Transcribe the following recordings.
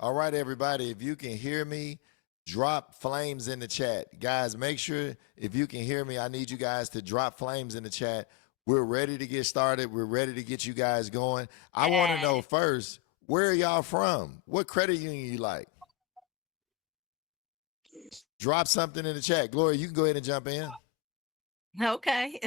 All right, everybody. If you can hear me, drop flames in the chat. Guys, make sure if you can hear me, I need you guys to drop flames in the chat. We're ready to get started. We're ready to get you guys going. I want to know Yeah. first, where are y'all from? What credit union you like? Drop something in the chat. Gloria, you can go ahead and jump in. Okay.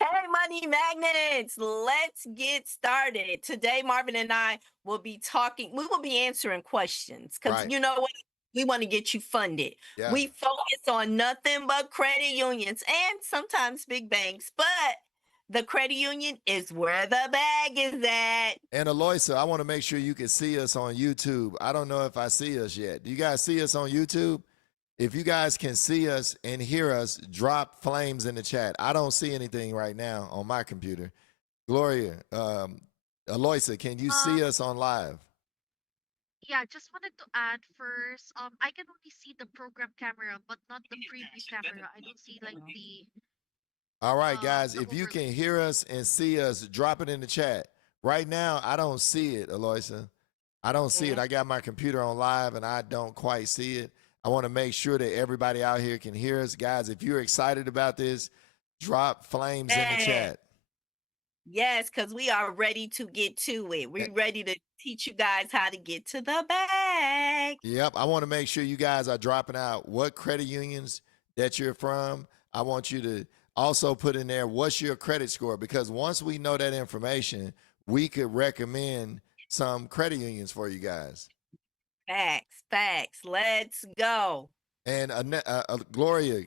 Hey, money magnets, let's get started. Today, Marvin and I will be talking, we will be answering questions because Right. you know what? We want to get you funded. Yeah. We focus on nothing but credit unions and sometimes big banks, but the credit union is where the bag is at. And Aloysa, I want to make sure you can see us on YouTube. I don't know if I see us yet. Do you guys see us on YouTube? If you guys can see us and hear us, drop flames in the chat. I don't see anything right now on my computer. Gloria, Aloysa, can you Um, see us on live? yeah, just wanted to add first, I can only see the program camera, but not the preview camera. I don't see like All right, guys, the if you overlay. can hear us and see us, drop it in the chat. Right now, I don't see it, Aloysa. I don't see it. Mhm. I got my computer on live and I don't quite see it. I want to make sure that everybody out here can hear us. Guys, if you're excited about this, drop flames in the Yeah. chat. Yes, because we are ready to get to it. Eh, We're ready to teach you guys how to get to the bag. Yep, I want to make sure you guys are dropping out what credit unions that you're from. I want you to also put in there what's your credit score because once we know that information, we could recommend some credit unions for you guys. Facts, facts. Let's go. And Gloria,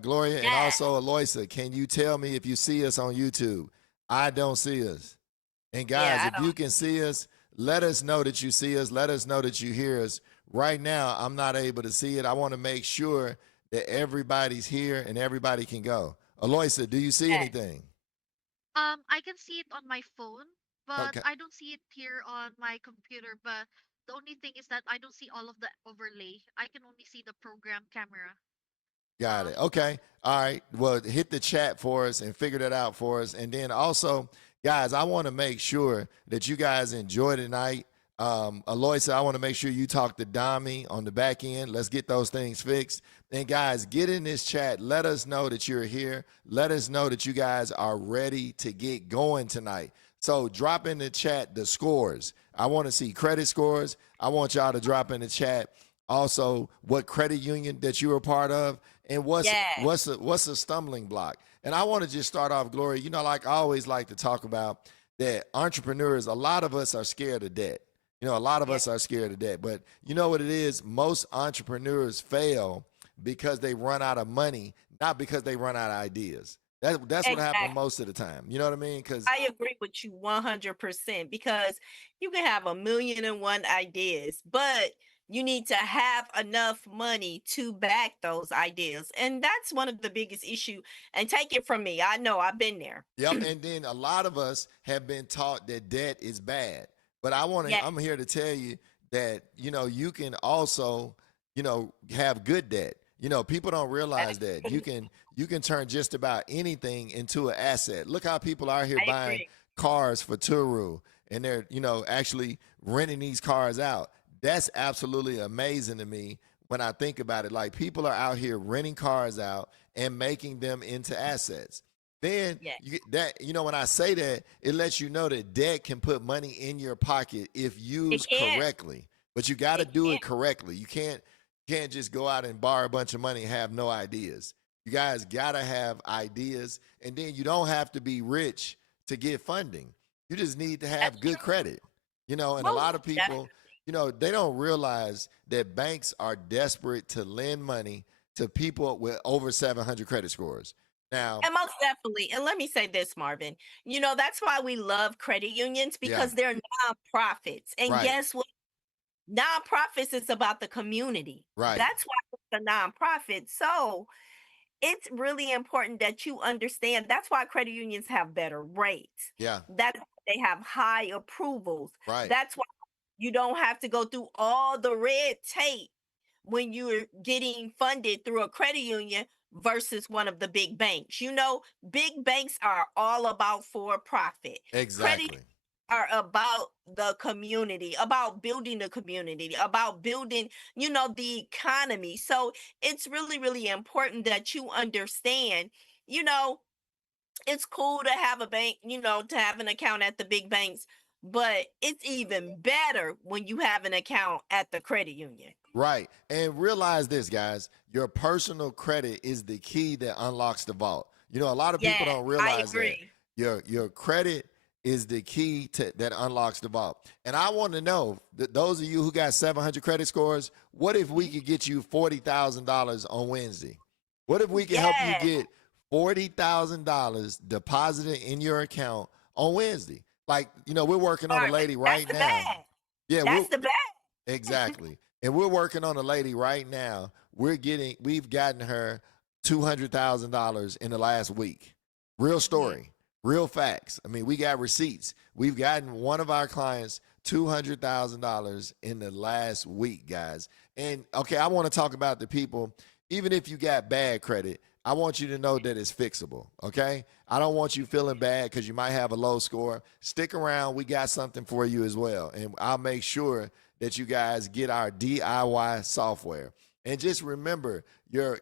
Gloria, and Yeah. also Aloysa, can you tell me if you see us on YouTube? I don't see us. And guys, Yeah, if you can see us, let us know that you see us. Let us know that you hear us. Right now, I'm not able to see it. I want to make sure that everybody's here and everybody can go. Aloysa, do you see yeah. anything? I can see it on my phone, but Okay, I don't see it here on my computer. But the only thing is that I don't see all of the overlay. I can only see the program camera. got it. Um, Okay. All right. Well, hit the chat for us and figure that out for us. And then also, guys, I want to make sure that you guys enjoy tonight. Aloysa, I want to make sure you talk to Dami on the back end. Let's get those things fixed. And guys, get in this chat. Let us know that you're here. Let us know that you guys are ready to get going tonight. So drop in the chat the scores. I want to see credit scores. I want y'all to drop in the chat also what credit union that you're a part of and what's Yeah. what's a, what's a stumbling block. And I want to just start off, Gloria. You know, like I always like to talk about that entrepreneurs. A lot of us are scared of debt. You know, a lot of Yeah. us are scared of debt. But you know what it is? Most entrepreneurs fail because they run out of money, not because they run out of ideas. That's what happened Exactly. most of the time. You know what I mean? Because I agree with you 100% because you can have a million and one ideas, but you need to have enough money to back those ideas. And that's one of the biggest issue. And take it from me. I know I've been there. yep. And then a lot of us have been taught that debt is bad. But Yeah. I'm here to tell you that, you know, you can also, you know, have good debt. You know, people don't realize that you can turn just about anything into an asset. Look how people are here I buying agree. cars for Turu and they're, you know, actually renting these cars out. That's absolutely amazing to me when I think about it. Like people are out here renting cars out and making them into assets. Then Yeah. you get that, you know, when I say that, it lets you know that debt can put money in your pocket if It used can. correctly. But you got to It do can. it correctly. You can't just go out and borrow a bunch of money and have no ideas. You guys got to have ideas, and then you don't have to be rich to get funding. You just need to have That's good true. credit. You know, and a Most lot of people, definitely. you know, they don't realize that banks are desperate to lend money to people with over 700 credit scores. Now, And most definitely. And let me say this, Marvin. That's why we love credit unions yeah, because they're nonprofits. And right, guess what? Nonprofits is about the community. right. That's why it's a nonprofit. So it's really important that you understand. That's why credit unions have better rates. Yeah, That's why they have high approvals. right. That's why you don't have to go through all the red tape when you're getting funded through a credit union versus one of the big banks. Big banks are all about for profit. Credit Exactly. are about the community, about building the community, about building, the economy. So it's really, really important that you understand, you know, it's cool to have a bank, to have an account at the big banks, but it's even better when you have an account at the credit union. Right. And realize this, guys, your personal credit is the key that unlocks the vault. You know, a lot of people Yes, don't I realize that agree. your credit is the key to that unlocks the vault. And I want to know that those of you who got 700 credit scores, what if we Mhm. could get you $40,000 on Wednesday? What if we could help you Yes, get $40,000 deposited in your account on Wednesday? Like, we're working on a Marvin, lady that's right the now. bad. Yeah, we're That's the bad. exactly. And we're working on a lady right now. We've gotten her $200,000 in the last week. Real Mhm. story, real facts. I mean, we got receipts. We've gotten one of our clients $200,000 in the last week, guys. And okay, I want to talk about the people. Even if you got bad credit, I want you to know that it's fixable. Okay, I don't want you feeling bad because you might have a low score. Stick around. We got something for you as well, and I'll make sure that you guys get our DIY software. And just remember, your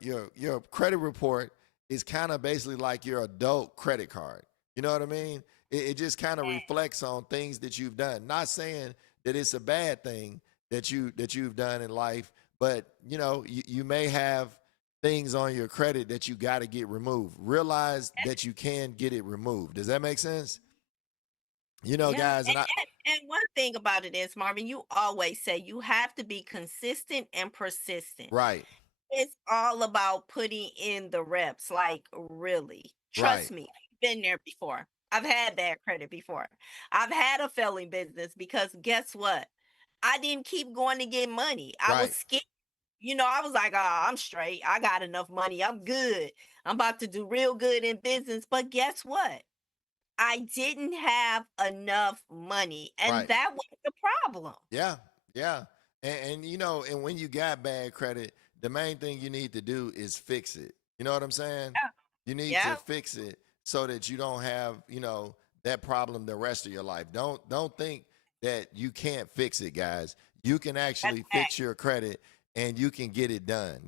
credit report is kind of basically like your adult credit card. You know what I mean? It just kind of reflects on things that you've done. Not saying that it's a bad thing that you've done in life, but you may have things on your credit that you got to get removed. Realize that you can get it removed. Does that make sense? Yeah, Guys, and I and one thing about it is, Marvin, you always say you have to be consistent and persistent. right, It's all about putting in the reps, like, really. Trust right, me, I've been there before. I've had bad credit before. I've had a failing business because guess what? I didn't keep going to get money. I was right, scared. I was like, "Oh, I'm straight. I got enough money. I'm good. I'm about to do real good in business." But guess what? I didn't have enough money, and right. that was the problem. Yeah, yeah. And when you got bad credit, the main thing you need to do is fix it. You know what I'm saying? Yeah. You need to Yeah. fix it so that you don't have, that problem the rest of your life. Don't think that you can't fix it, guys. You can That's actually bad. fix your credit and you can get it done.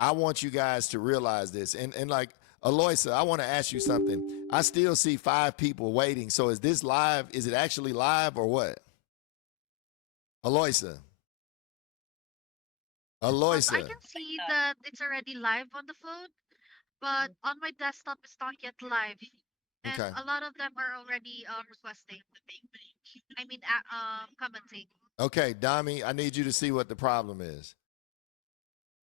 I want you guys to realize this. And like Aloysa, I want to ask you something. I still see 5 people waiting. So is this live? Is it actually live or what? Aloysa. I Aloysa. can see that it's already live on the phone, but on my desktop it's not yet live. And Okay. a lot of them are already requesting. Commenting. Okay, Dami, I need you to see what the problem is.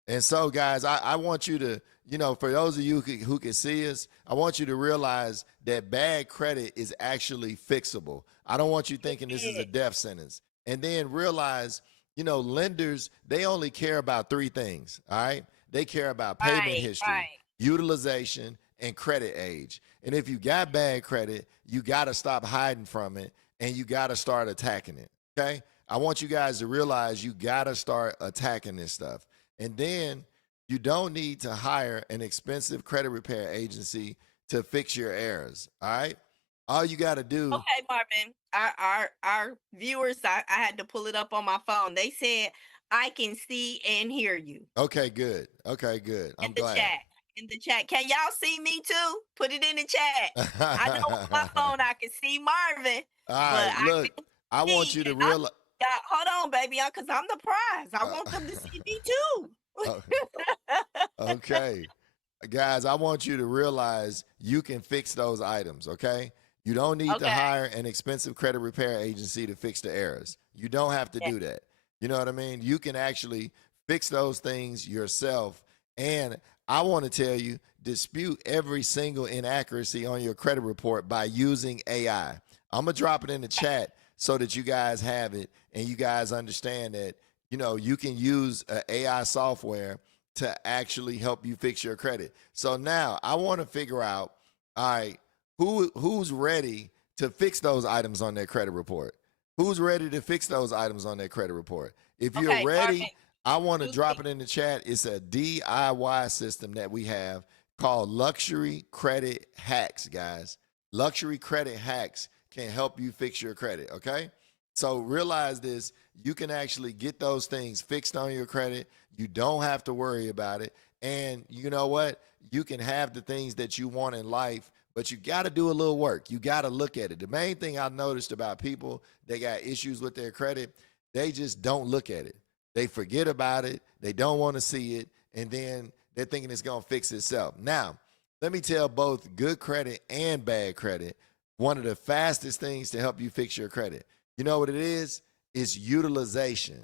And so, guys, I want you to, for those of you who can see us, I want you to realize that bad credit is actually fixable. I don't want you thinking this is a Yeah. death sentence. And then realize, lenders, they only care about 3 things, all right? They care about payment Right, history, right. utilization, and credit age. And if you got bad credit, you got to stop hiding from it and you got to start attacking it, okay? I want you guys to realize you got to start attacking this stuff. And then you don't need to hire an expensive credit repair agency to fix your errors. All right. All you got to do, Okay, Marvin. Our viewers, I had to pull it up on my phone. They said I can see and hear you okay, good. Okay, good. in I'm the glad. chat. In the chat. Can y'all see me too? Put it in the chat. I know on my phone I can see Marvin, All but right. I Look, can I want see, you to and I realize. got hold on, baby, because I'm the prize. I want them to see me too. Okay. Guys, I want you to realize you can fix those items, okay? You don't need to Okay. hire an expensive credit repair agency to fix the errors. You don't have to Yeah. do that. You know what I mean? You can actually fix those things yourself. And I want to tell you, dispute every single inaccuracy on your credit report by using AI. I'm going to drop it in the chat so that you guys have it and you guys understand that, you can use AI software to actually help you fix your credit. So now I want to figure out, all right, who's ready to fix those items on their credit report? Who's ready to fix those items on their credit report? If you're Okay, ready, Marvin. I want to Do drop me. it in the chat. It's a DIY system that we have called Luxury Credit Hacks, guys. Luxury Credit Hacks can help you fix your credit. Okay. So realize this, you can actually get those things fixed on your credit. You don't have to worry about it. And you know what? You can have the things that you want in life, but you got to do a little work. You got to look at it. The main thing I've noticed about people that got issues with their credit, they just don't look at it. They forget about it. They don't want to see it. And then they're thinking it's going to fix itself. Now, let me tell both good credit and bad credit, one of the fastest things to help you fix your credit. You know what it is? It's utilization.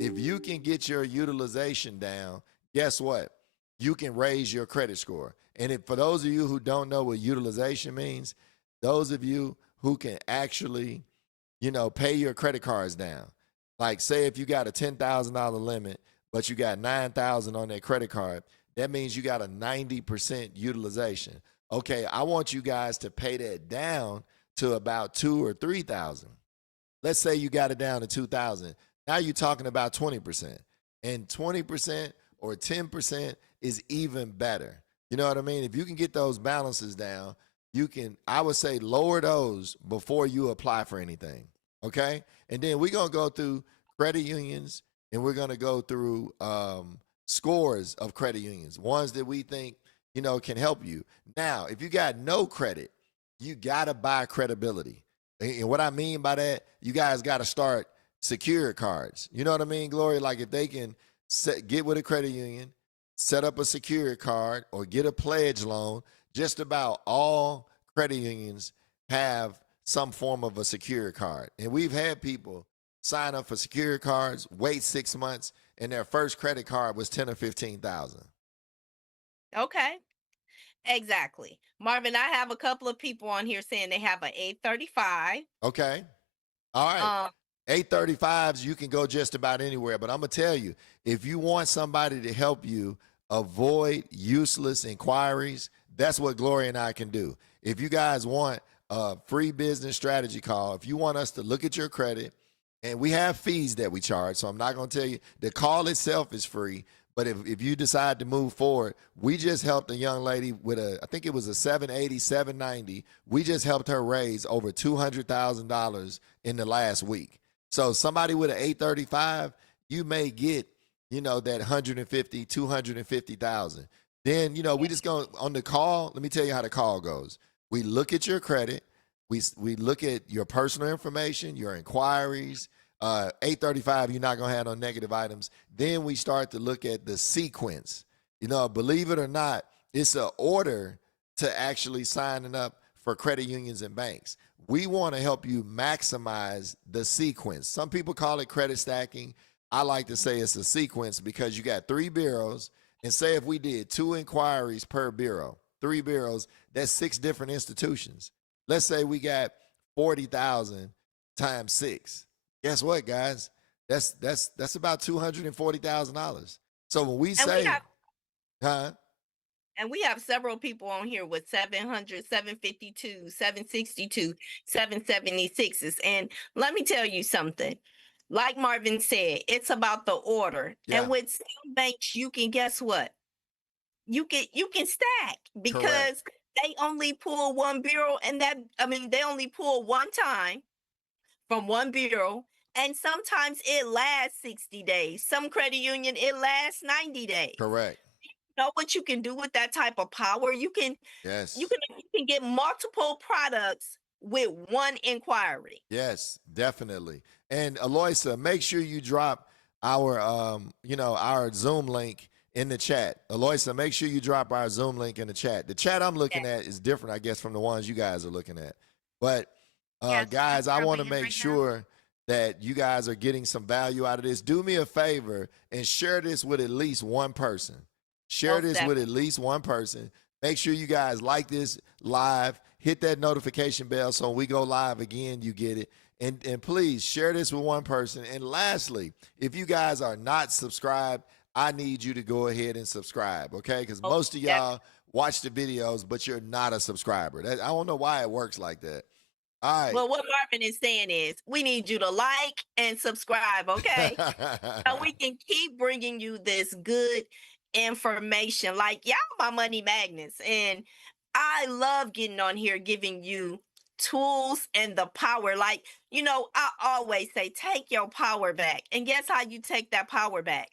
If you can get your utilization down, guess what? You can raise your credit score. And if, for those of you who don't know what utilization means, those of you who can actually, pay your credit cards down. Like say if you got a $10,000 limit, but you got 9,000 on that credit card, that means you got a 90% utilization. Okay, I want you guys to pay that down to about 2 or 3,000. Let's say you got it down to 2,000. Now you're talking about 20%. And 20% or 10% is even better. You know what I mean? If you can get those balances down, you can, I would say, lower those before you apply for anything. Okay? And then we're going to go through credit unions, and we're going to go through scores of credit unions, ones that we think, can help you. Now, if you got no credit, you got to buy credibility. And what I mean by that, you guys got to start secure cards. You know what I mean, Gloria? Like if they can get with a credit union, set up a secure card, or get a pledge loan, just about all credit unions have some form of a secure card. And we've had people sign up for secure cards, wait 6 months, and their first credit card was 10 or 15,000. Okay. Exactly. Marvin, I have a couple of people on here saying they have an 835. Okay. All right. Um, 835s, you can go just about anywhere. But I'm going to tell you, if you want somebody to help you avoid useless inquiries, that's what Gloria and I can do. If you guys want a free business strategy call, if you want us to look at your credit, and we have fees that we charge, so I'm not going to tell you, the call itself is free. But if you decide to move forward, we just helped a young lady with I think it was a 780, 790. We just helped her raise over $200,000 in the last week. So somebody with an 835, you may get, that 150, 250,000. Then, we just go on the call. Let me tell you how the call goes. We look at your credit. We look at your personal information, your inquiries. 835, you're not going to have no negative items. Then we start to look at the sequence. Believe it or not, it's an order to actually signing up for credit unions and banks. We want to help you maximize the sequence. Some people call it credit stacking. I like to say it's a sequence because you got 3 bureaus, and say if we did 2 inquiries per bureau, 3 bureaus, that's 6 different institutions. Let's say we got 40,000 times 6. Guess what, guys? That's about $240,000. So when we and say, huh? we have several people on here with 700, 752, 762, 776s. And let me tell you something. Like Marvin said, it's about the order. Yeah, And with some banks, you can guess what? You can stack correct, because they only pull one bureau, and they only pull one time from one bureau, and sometimes it lasts 60 days. Some credit union, it lasts 90 days. correct. Know what you can do with that type of power? You can you Yes, can you can get multiple products with one inquiry. yes, definitely. And Aloysa, make sure you drop our Zoom link in the chat. Aloysa, make sure you drop our Zoom link in the chat. The chat I'm looking Yeah. at is different, I guess, from the ones you guys are looking at. But Yes, I'm guys, I want to dropping it make right now. sure that you guys are getting some value out of this. Do me a favor and share this with at least one person. Share Most this with definitely. at least one person. Make sure you guys like this live. Hit that notification bell so when we go live again, you get it. And please share this with one person. And lastly, if you guys are not subscribed, I need you to go ahead and subscribe, okay? Because Most most of definitely. y'all watch the videos, but you're not a subscriber. I don't know why it works like that. All Well, what Marvin is saying is we need you to like and subscribe, okay? So right. we can keep bringing you this good information. Like y'all my money magnets, and I love getting on here giving you tools and the power. Like, I always say, take your power back. And guess how you take that power back?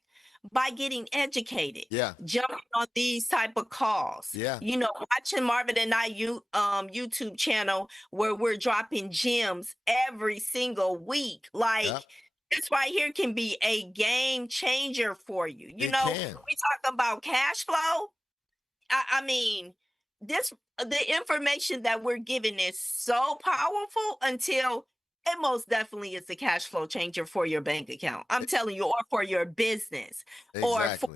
By getting educated, Yeah. jumping on these type of calls, Yeah. watching Marvin and I YouTube channel where we're dropping gems every single week. Yeah. Like, this right here can be a game changer for you. It can. We talk about cash flow. I mean, this the information that we're giving is so powerful until it most definitely is the cash flow changer for your bank account. I'm E- telling you, or for your business, or for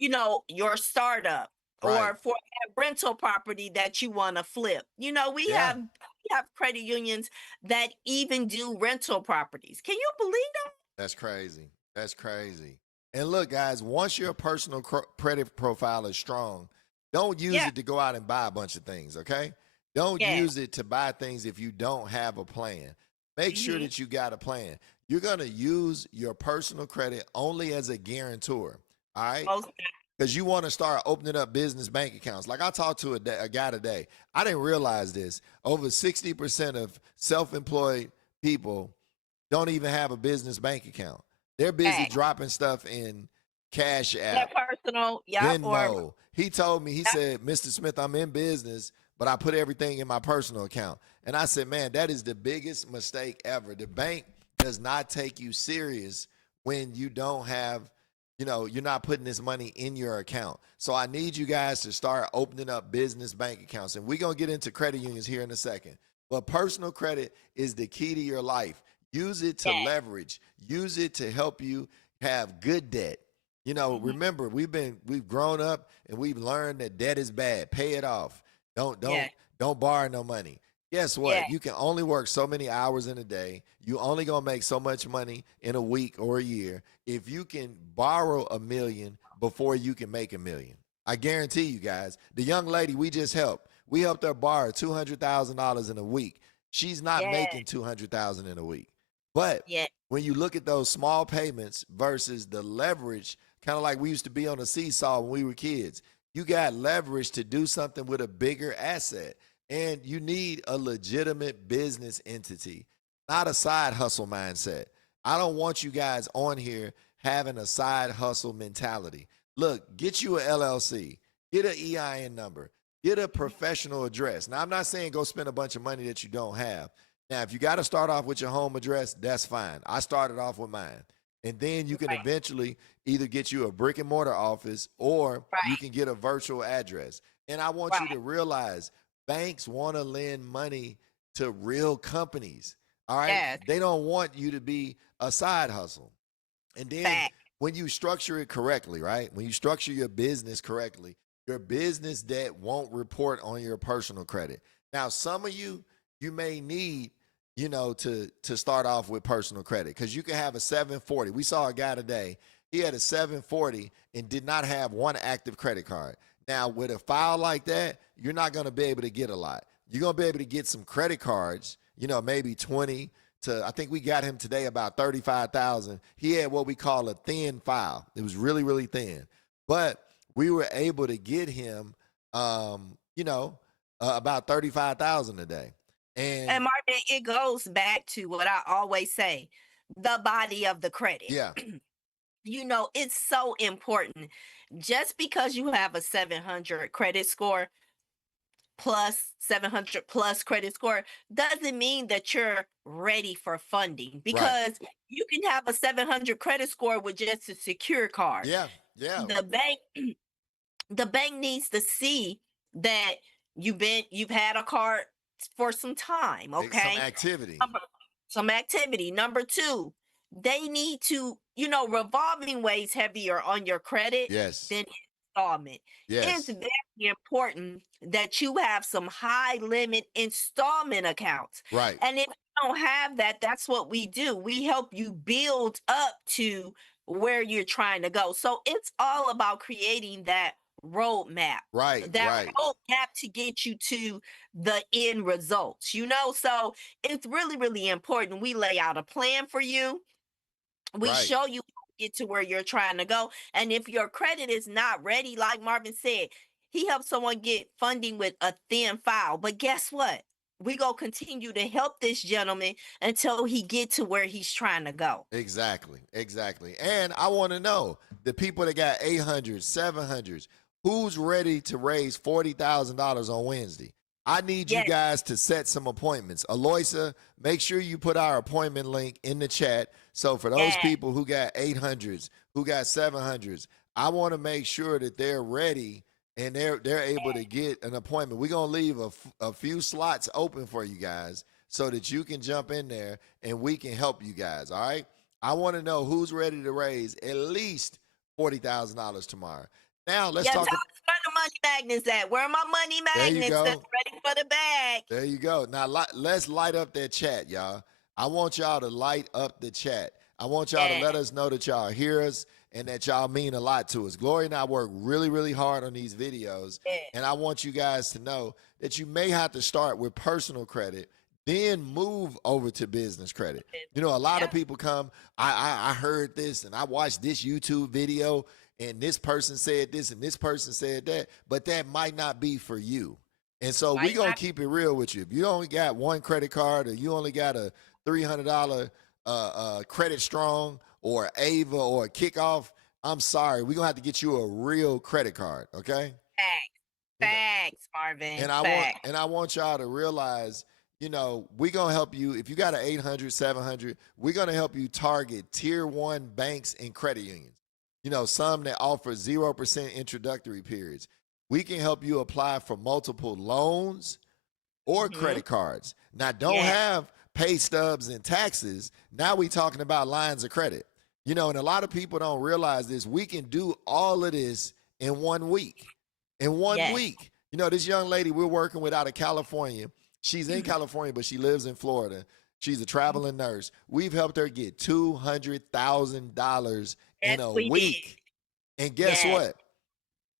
Exactly. your startup, Right. or for that rental property that you want to flip. We Yeah. have credit unions that even do rental properties. Can you believe that? That's crazy. That's crazy. And look, guys, once your personal credit profile is strong, don't use Yeah, it to go out and buy a bunch of things, okay? Don't yeah. use it to buy things if you don't have a plan. Make sure Hmm. that you got a plan. You're going to use your personal credit only as a guarantor, all right? Most, Because you want to start opening up business bank accounts. Like I talked to a guy today. I didn't realize this. Over 60% of self employed people don't even have a business bank account. They're busy back. dropping stuff in Cash Yeah, App, personal. Yep. Or Venmo. He told me, he said, Mr. Smith, I'm in business, but I put everything in my personal account. And I said, man, that is the biggest mistake ever. The bank does not take you serious when you don't have, you're not putting this money in your account. So I need you guys to start opening up business bank accounts. And we're going to get into credit unions here in a second. But personal credit is the key to your life. Use it to yeah. leverage, use it to help you have good debt. Mhm. Remember, we've grown up and we've learned that debt is bad. Pay it off. Don't Yeah, don't don't borrow no money. Guess yeah, what? You can only work so many hours in a day. You only gonna make so much money in a week or a year. If you can borrow 1 million before you can make 1 million, I guarantee you guys. The young lady we just helped, we helped her borrow $200,000 in a week. She's not yeah, making 200,000 in a week, but yeah, when you look at those small payments versus the leverage, kind of like we used to be on a seesaw when we were kids, you got leverage to do something with a bigger asset. And you need a legitimate business entity, not a side hustle mindset. I don't want you guys on here having a side hustle mentality. Look, get you a LLC, get an EIN number, get a professional address. Now, I'm not saying go spend a bunch of money that you don't have. Now, if you got to start off with your home address, that's fine. I started off with mine. And then you can right, eventually either get you a brick and mortar office or you right, can get a virtual address. And I want you right. to realize banks want to lend money to real companies. All right. Yes, They don't want you to be a side hustle. And then fact. when you structure it correctly, right? When you structure your business correctly, your business debt won't report on your personal credit. Now, some of you may need, to start off with personal credit because you can have a 740. We saw a guy today. He had a 740 and did not have one active credit card. Now, with a file like that, you're not going to be able to get a lot. You're going to be able to get some credit cards, maybe 20 to, I think we got him today about 35,000. He had what we call a thin file. It was really, really thin. But we were able to get him, um, you know, about 35,000 a day. And And Marvin, it goes back to what I always say, the body of the credit. yeah, It's so important. Just because you have a 700 credit score plus 700 plus credit score doesn't mean that you're ready for funding, right. because you can have a 700 credit score with just a secure card. Yeah, yeah. The bank the bank needs to see that you've had a card for some time, Some okay? activity. Number some activity. Number 2, they need to, revolving weighs heavier on your credit Yes, than installment. It's yes. very important that you have some high limit installment accounts. Right, And if you don't have that, that's what we do. We help you build up to where you're trying to go. So it's all about creating roadmap right, that right, roadmap to get you to the end results. So it's really, really important. We lay out a plan for you. We right. show you how to get to where you're trying to go. And if your credit is not ready, like Marvin said, he helped someone get funding with a thin file. But guess what? we go continue to help this gentleman until he get to where he's trying to go. Exactly, exactly. And I want to know the people that got 800s, 700s, who's ready to raise $40,000 on Wednesday? I need you Yes, guys to set some appointments. Aloysia, make sure you put our appointment link in the chat. So for those yes, people who got 800s, who got 700s, I want to make sure that they're ready and they're able to get an appointment. We're going to leave a few slots open for you guys so that you can jump in there and we can help you guys. All right. I want to know who's ready to raise at least $40,000 tomorrow. Now let's yeah. Tell talk. us where the money magnets at. Where are my money There you magnets that's go. ready for the bag? There you go. Now let's light up that chat, y'all. I want y'all to light up the chat. I want y'all to Yeah, let us know that y'all hear us and that y'all mean a lot to us. Glory and I work really, really hard on these videos. yeah, And I want you guys to know that you may have to start with personal credit, then move over to business credit. You know, a lot of yep. people come, I heard this and I watched this YouTube video and this person said this and this person said that, but that might not be for you. And so we're Might gonna not. keep it real with you. If you only got one credit card or you only got a $300 credit strong or Ava or a kickoff, I'm sorry. We're gonna have to get you a real credit card, okay? Facts, You know, facts, Marvin. and I want Facts. and I want y'all to realize, you know, we're gonna help you. If you got an 800, 700, we're gonna help you target tier one banks and credit unions. You know, some that offer 0% introductory periods. We can help you apply for multiple loans or Hmm. credit cards. Now, don't Yes, have pay stubs and taxes. Now we talking about lines of credit. You know, and a lot of people don't realize this. We can do all of this in 1 week. In one yes. week. You know, this young lady we're working with out of California, she's in California, but she lives in Florida. She's a traveling nurse. We've helped her get $200,000 in Yes, a we did. week. And guess Yes. what?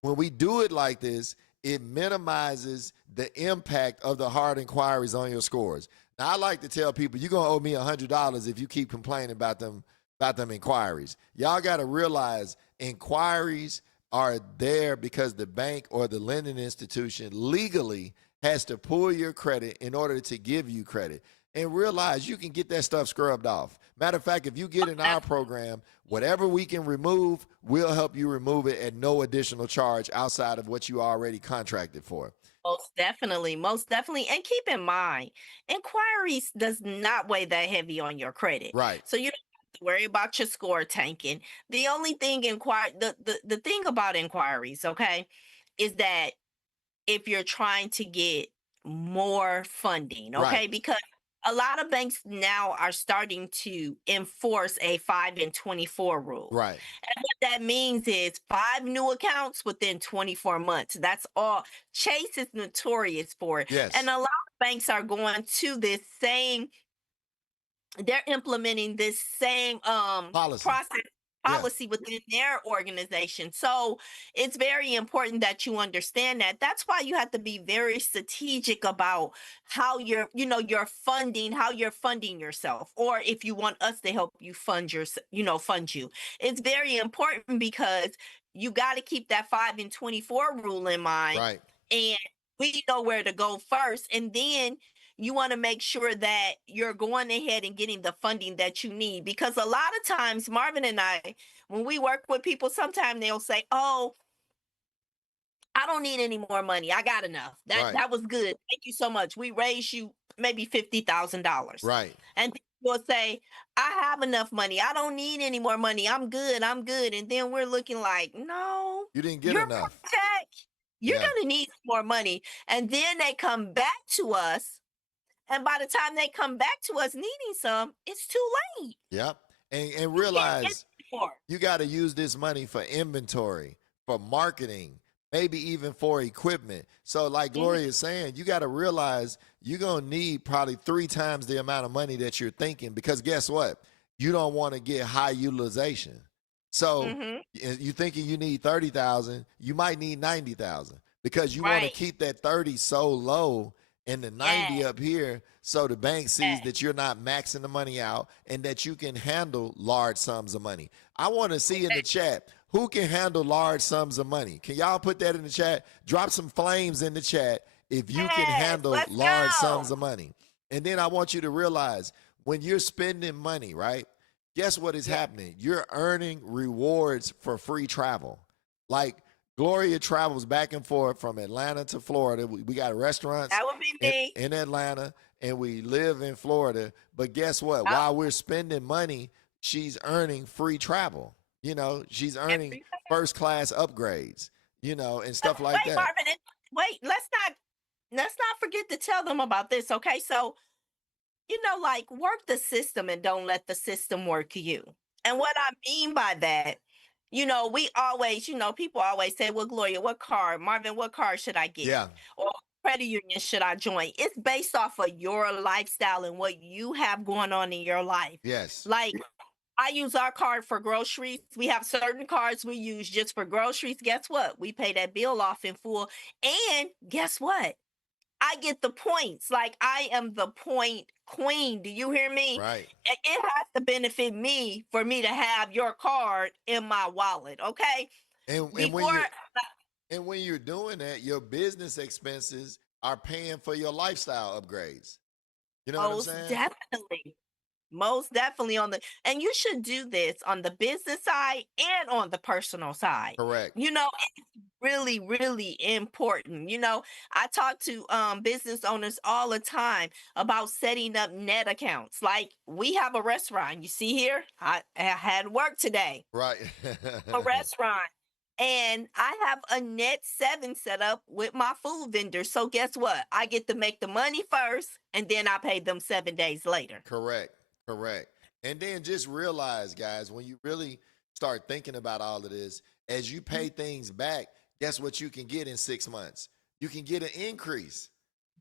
When we do it like this, it minimizes the impact of the hard inquiries on your scores. Now, I like to tell people you're gonna owe me $100 if you keep complaining about them inquiries. Y'all got to realize inquiries are there because the bank or the lending institution legally has to pull your credit in order to give you credit. And realize you can get that stuff scrubbed off. Matter of fact, if you get in our program, whatever we can remove, we'll help you remove it at no additional charge outside of what you already contracted for. Most definitely, most definitely. And keep in mind, inquiries does not weigh that heavy on your credit. Right, So you don't have to worry about your score tanking. The only thing the thing about inquiries, okay, is that if you're trying to get more funding, right, okay? Because a lot of banks now are starting to enforce a 5 and 24 rule. right. And what that means is 5 new accounts within 24 months. That's all. Chase is notorious for it. And Yes, a lot of banks are going to this same they're implementing this same policy. process Yeah, policy within their organization. So it's very important that you understand that. That's why you have to be very strategic about how how you're funding yourself, or if you want us to help you fund you. It's very important because you got to keep that 5 and 24 rule in mind, right. and we know where to go first, and then you want to make sure that you're going ahead and getting the funding that you need, because a lot of times Marvin and I, when we work with people, sometimes they'll say, oh, I don't need any more money, I got enough, Right, that was good, thank you so much, we raised you maybe $50,000. right. And people will say, I have enough money, I don't need any more money, I'm good. And then we're looking like, no, You didn't get your enough. project, you're Yeah, going to need more money. And then they come back to us, and by the time they come back to us needing some, it's too late. yep. And You can't get realize it more. you got to use this money for inventory, for marketing, maybe even for equipment. So, like Mhm, Gloria is saying, you got to realize you're going to need probably 3 times the amount of money that you're thinking because guess what? You don't want to get high utilization. So, mhm. you thinking you need 30,000, you might need 90,000 because you want to Right. keep that 30 so low and the Yeah, 90 up here so the bank sees yeah. that you're not maxing the money out and that you can handle large sums of money. I want to see in the chat who can handle large sums of money. Can y'all put that in the chat? Drop some flames in the chat if you can Yes, handle let's large go. sums of money. And then I want you to realize when you're spending money, right? Guess what is Yeah, happening? You're earning rewards for free travel. Like Gloria travels back and forth from Atlanta to Florida. We got restaurants that would be in, me. in Atlanta and we live in Florida. But guess what? Yep, While we're spending money, she's earning free travel. She's earning every first class upgrades, and stuff like wait, that. Marvin, wait, let's not forget to tell them about this, okay? So, like work the system and don't let the system work you. And what I mean by that, we always, people always say, well, Gloria, what car, Marvin, what car should I get? Yeah. Or what credit union should I join? It's based off of your lifestyle and what you have going on in your life. Yes. Like, I use our card for groceries. We have certain cards we use just for groceries. Guess what? We pay that bill off in full. And guess what? I get the points. Like I am the point queen. Do you hear me? Right. It has to benefit me for me to have your card in my wallet. Okay. And when Before, you're doing that, your business expenses are paying for your lifestyle upgrades. You know what I'm most saying? definitely, most definitely and you should do this on the business side and on the personal side. Correct. It's really, really important. I talk to business owners all the time about setting up net accounts. Like we have a restaurant. You see here, I had work today. Right. A restaurant. And I have a net 7 set up with my food vendor. So guess what? I get to make the money first and then I pay them 7 days later. Correct. Correct. And then just realize, guys, when you really start thinking about all of this, as you pay things back, guess what you can get in 6 months? You can get an increase.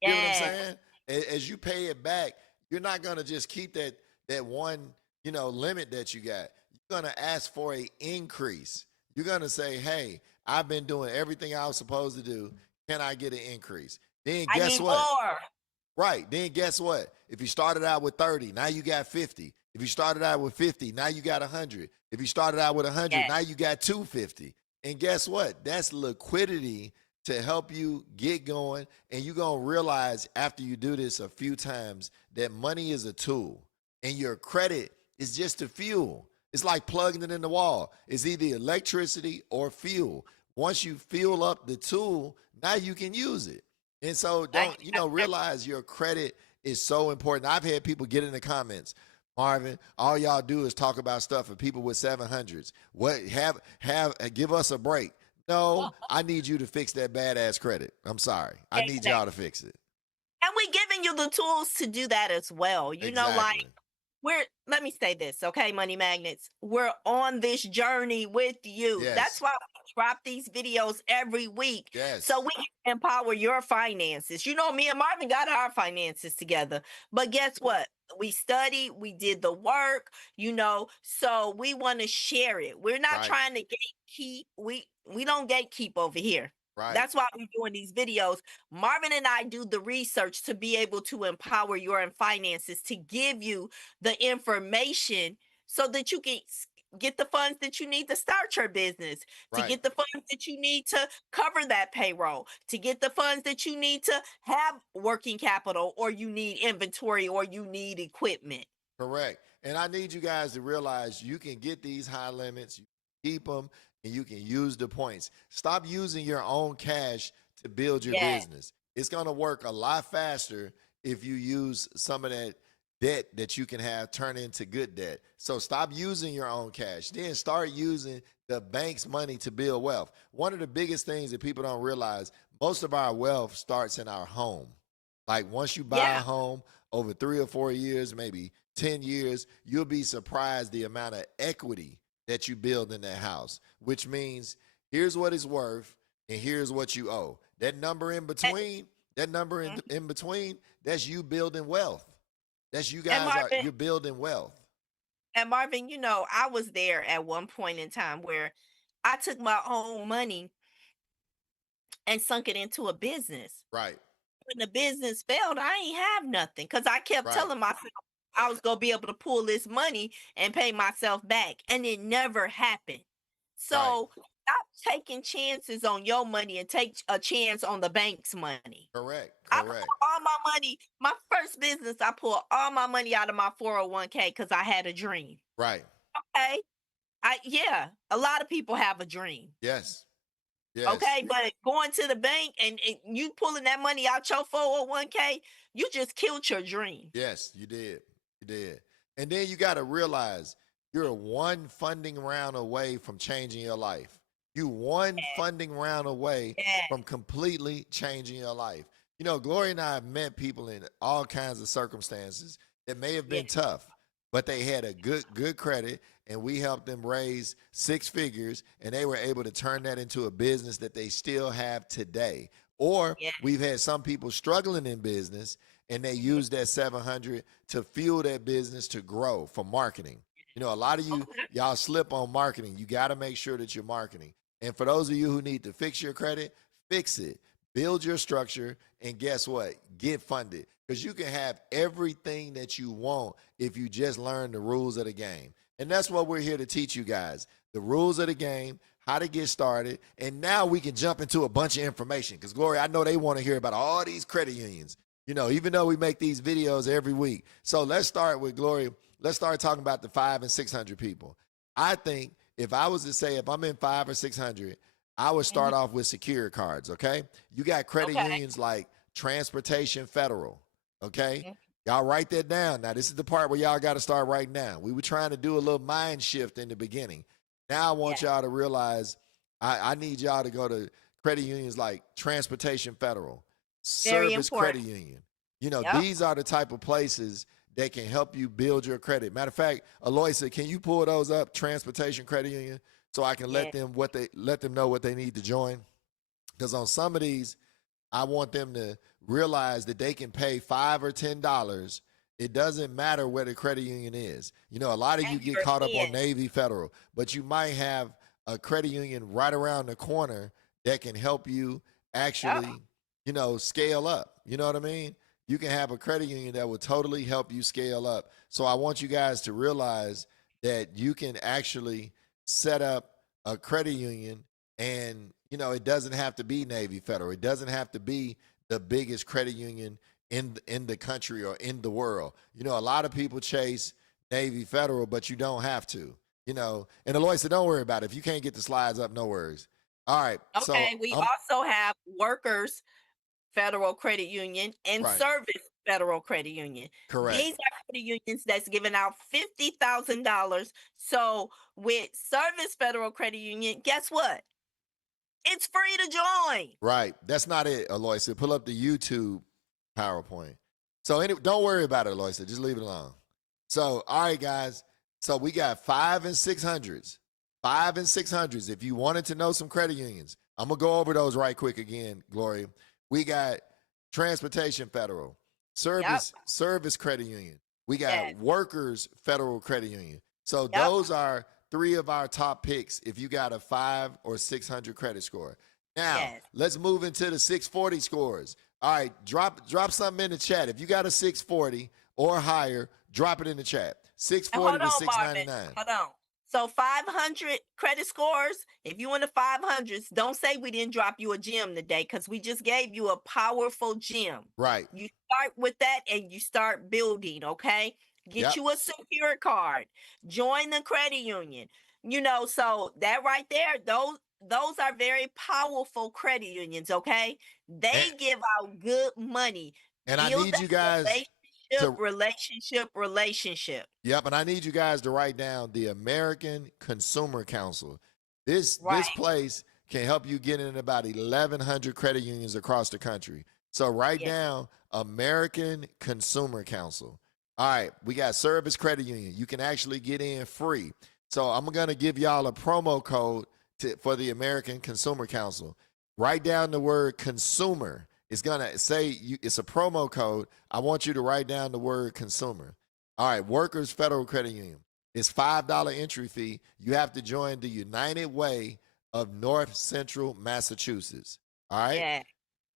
You get what I'm Yes. saying? As you pay it back, you're not gonna just keep that one, limit that you got. You're gonna ask for a increase. You're gonna say, hey, I've been doing everything I was supposed to do. Can I get an increase? Then I guess need what? more. Right. Then guess what? If you started out with 30, now you got 50. If you started out with 50, now you got 100. If you started out with 100, Yes. now you got 250. And guess what? That's liquidity to help you get going. And you're going to realize after you do this a few times that money is a tool and your credit is just a fuel. It's like plugging it in the wall. It's either electricity or fuel. Once you fuel up the tool, now you can use it. And so I, don't, realize your credit is so important. I've had people get in the comments, Marvin, all y'all do is talk about stuff for people with 700s. What have give us a break. No, I need you to fix that badass credit. I'm sorry. I need exactly. y'all to fix it. And we giving you the tools to do that as well. Like Exactly. let me say this, okay, money magnets. We're on this journey with you. That's Yes. why we drop these videos every week so Yes. we can empower your finances. Me and Marvin got our finances together. But guess what? We studied, we did the work, so we want to share it. We're not Right. trying to gatekeep. We don't gatekeep over here. Right. That's why we're doing these videos. Marvin and I do the research to be able to empower your finances, to give you the information so that you can get the funds that you need to start your business, to Right. get the funds that you need to cover that payroll, to get the funds that you need to have working capital, or you need inventory, or you need equipment. Correct. And I need you guys to realize you can get these high limits, you keep them, and you can use the points. Stop using your own cash to build your Yeah. business. It's going to work a lot faster if you use some of that debt that you can have turn into good debt. So stop using your own cash. Then start using the bank's money to build wealth. One of the biggest things that people don't realize, most of our wealth starts in our home. Like once you buy a Yeah. home over 3 or 4 years, maybe 10 years, you'll be surprised the amount of equity that you build in that house, which means here's what it's worth and here's what you owe. That number in And, between, that number in between, that's you building wealth. That's you and guys Marvin, you're building wealth. I was there at one point in time where I took my own money and sunk it into a business. Right. When the business failed, I ain't have nothing because I kept Right. telling myself I was gonna be able to pull this money and pay myself back, and it never happened. Right. So stop taking chances on your money and take a chance on the bank's money. Correct. I pull Correct. all my money. My first business, I pulled all my money out of my 401k because I had a dream. Right. Okay. Yeah, a lot of people have a dream. Yes. Yes. Okay, but going to the bank and you pulling that money out your 401k, you just killed your dream. Yes, you did. You did. And then you got to realize you're one funding round away from changing your life. You one funding round away Yeah, from completely changing your life. You know, Gloria and I have met people in all kinds of circumstances that may have yeah, been tough, but they had a good credit and we helped them raise six figures and they were able to turn that into a business that they still have today. Or yeah. we've had some people struggling in business and they Mhm. use that 700 to fuel that business to grow for marketing. You know, a lot of you, Okay. y'all slip on marketing. You got to make sure that you're marketing. And for those of you who need to fix your credit, fix it. Build your structure, and guess what? Get funded. Because you can have everything that you want if you just learn the rules of the game. And that's what we're here to teach you guys, the rules of the game, how to get started. And now we can jump into a bunch of information. Because, Gloria, I know they want to hear about all these credit unions, you know, even though we make these videos every week. So let's start with Gloria. Let's start talking about the 5 and 600 people. I think if I was to say if I'm in 5 or 600, I would start Mhm. off with secure cards. Okay. You got credit Okay. unions like Transportation Federal. Okay. Mhm. Y'all write that down. Now, this is the part where y'all got to start right now. We were trying to do a little mind shift in the beginning. Now, I Yeah, want y'all to realize I need y'all to go to credit unions like Transportation Federal, very Service Credit important. Union. You know, Yep. these are the type of places that can help you build your credit. Matter of fact, Aloysia, can you pull those up, Transportation Credit Union, so I can Yeah. let them know what they need to join? Because on some of these, I want them to realize that they can pay $5 or $10. It doesn't matter where the credit union is. You know, a lot of you And get you're caught up on in. Navy Federal, but you might have a credit union right around the corner that can help you Yep. actually, you know, scale up. You know what I mean? You can have a credit union that will totally help you scale up. So I want you guys to realize that you can actually set up a credit union and, you know, it doesn't have to be Navy Federal. It doesn't have to be the biggest credit union in the country or in the world. You know, a lot of people chase Navy Federal, but you don't have to. You know, and Aloy said, don't worry about it. If you can't get the slides up, no worries. All right. So Okay. We I'm also have workers Federal Credit Union and right. Service Federal Credit Union. Correct. These are credit unions that's giving out $50,000. So with Service Federal Credit Union, guess what? It's free to join. Right. That's not it, Aloysia. Pull up the YouTube PowerPoint. So don't worry about it, Aloysia. Just leave it alone. So, all right, guys. So we got 5 and 600s. 5 and 600s. If you wanted to know some credit unions, I'm going to go over those right quick again, Gloria. We got Transportation Federal, Yep. Service Credit Union. We got Yes. Workers Federal Credit Union. So Yep. those are three of our top picks if you got a 5 or 600 credit score. Now, Yes. let's move into the 640 scores. All right, drop something in the chat. If you got a 640 or higher, drop it in the chat. And 640 hold to on, Marvin. 699. Hold on. So 500 credit scores. If you in the 500s, don't say we didn't drop you a gem today because we just gave you a powerful gem. Right. You start with that and you start building, okay? Get Yep. you a secure card. Join the credit union. You know, so that right there, those are very powerful credit unions, okay? And, They give out good money. and I Build need that you guys to relationship. Yep, and I need you guys to write down the American Consumer Council. This Right. place can help you get in about 1,100 credit unions across the country. So write Yeah. down American Consumer Council. All right, we got Service Credit Union. You can actually get in free. So I'm gonna give y'all a promo code for the American Consumer Council. Write down the word consumer. It's gonna say it's a promo code. I want you to write down the word consumer. All right, Workers Federal Credit Union. It's $5 entry fee. You have to join the United Way of North Central Massachusetts. All right. Yeah.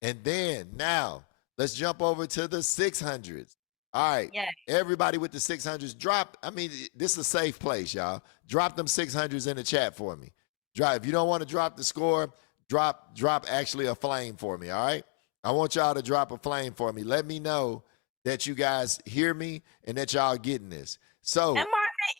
And then now let's jump over to the 600s. All right. Yeah. Everybody with the 600s, drop. I mean, this is a safe place, y'all. Drop them 600s in the chat for me. If you don't want to drop the score, drop actually a flame for me. All right. I want y'all to drop a flame for me. Let me know that you guys hear me and that y'all getting this. And So Marvin,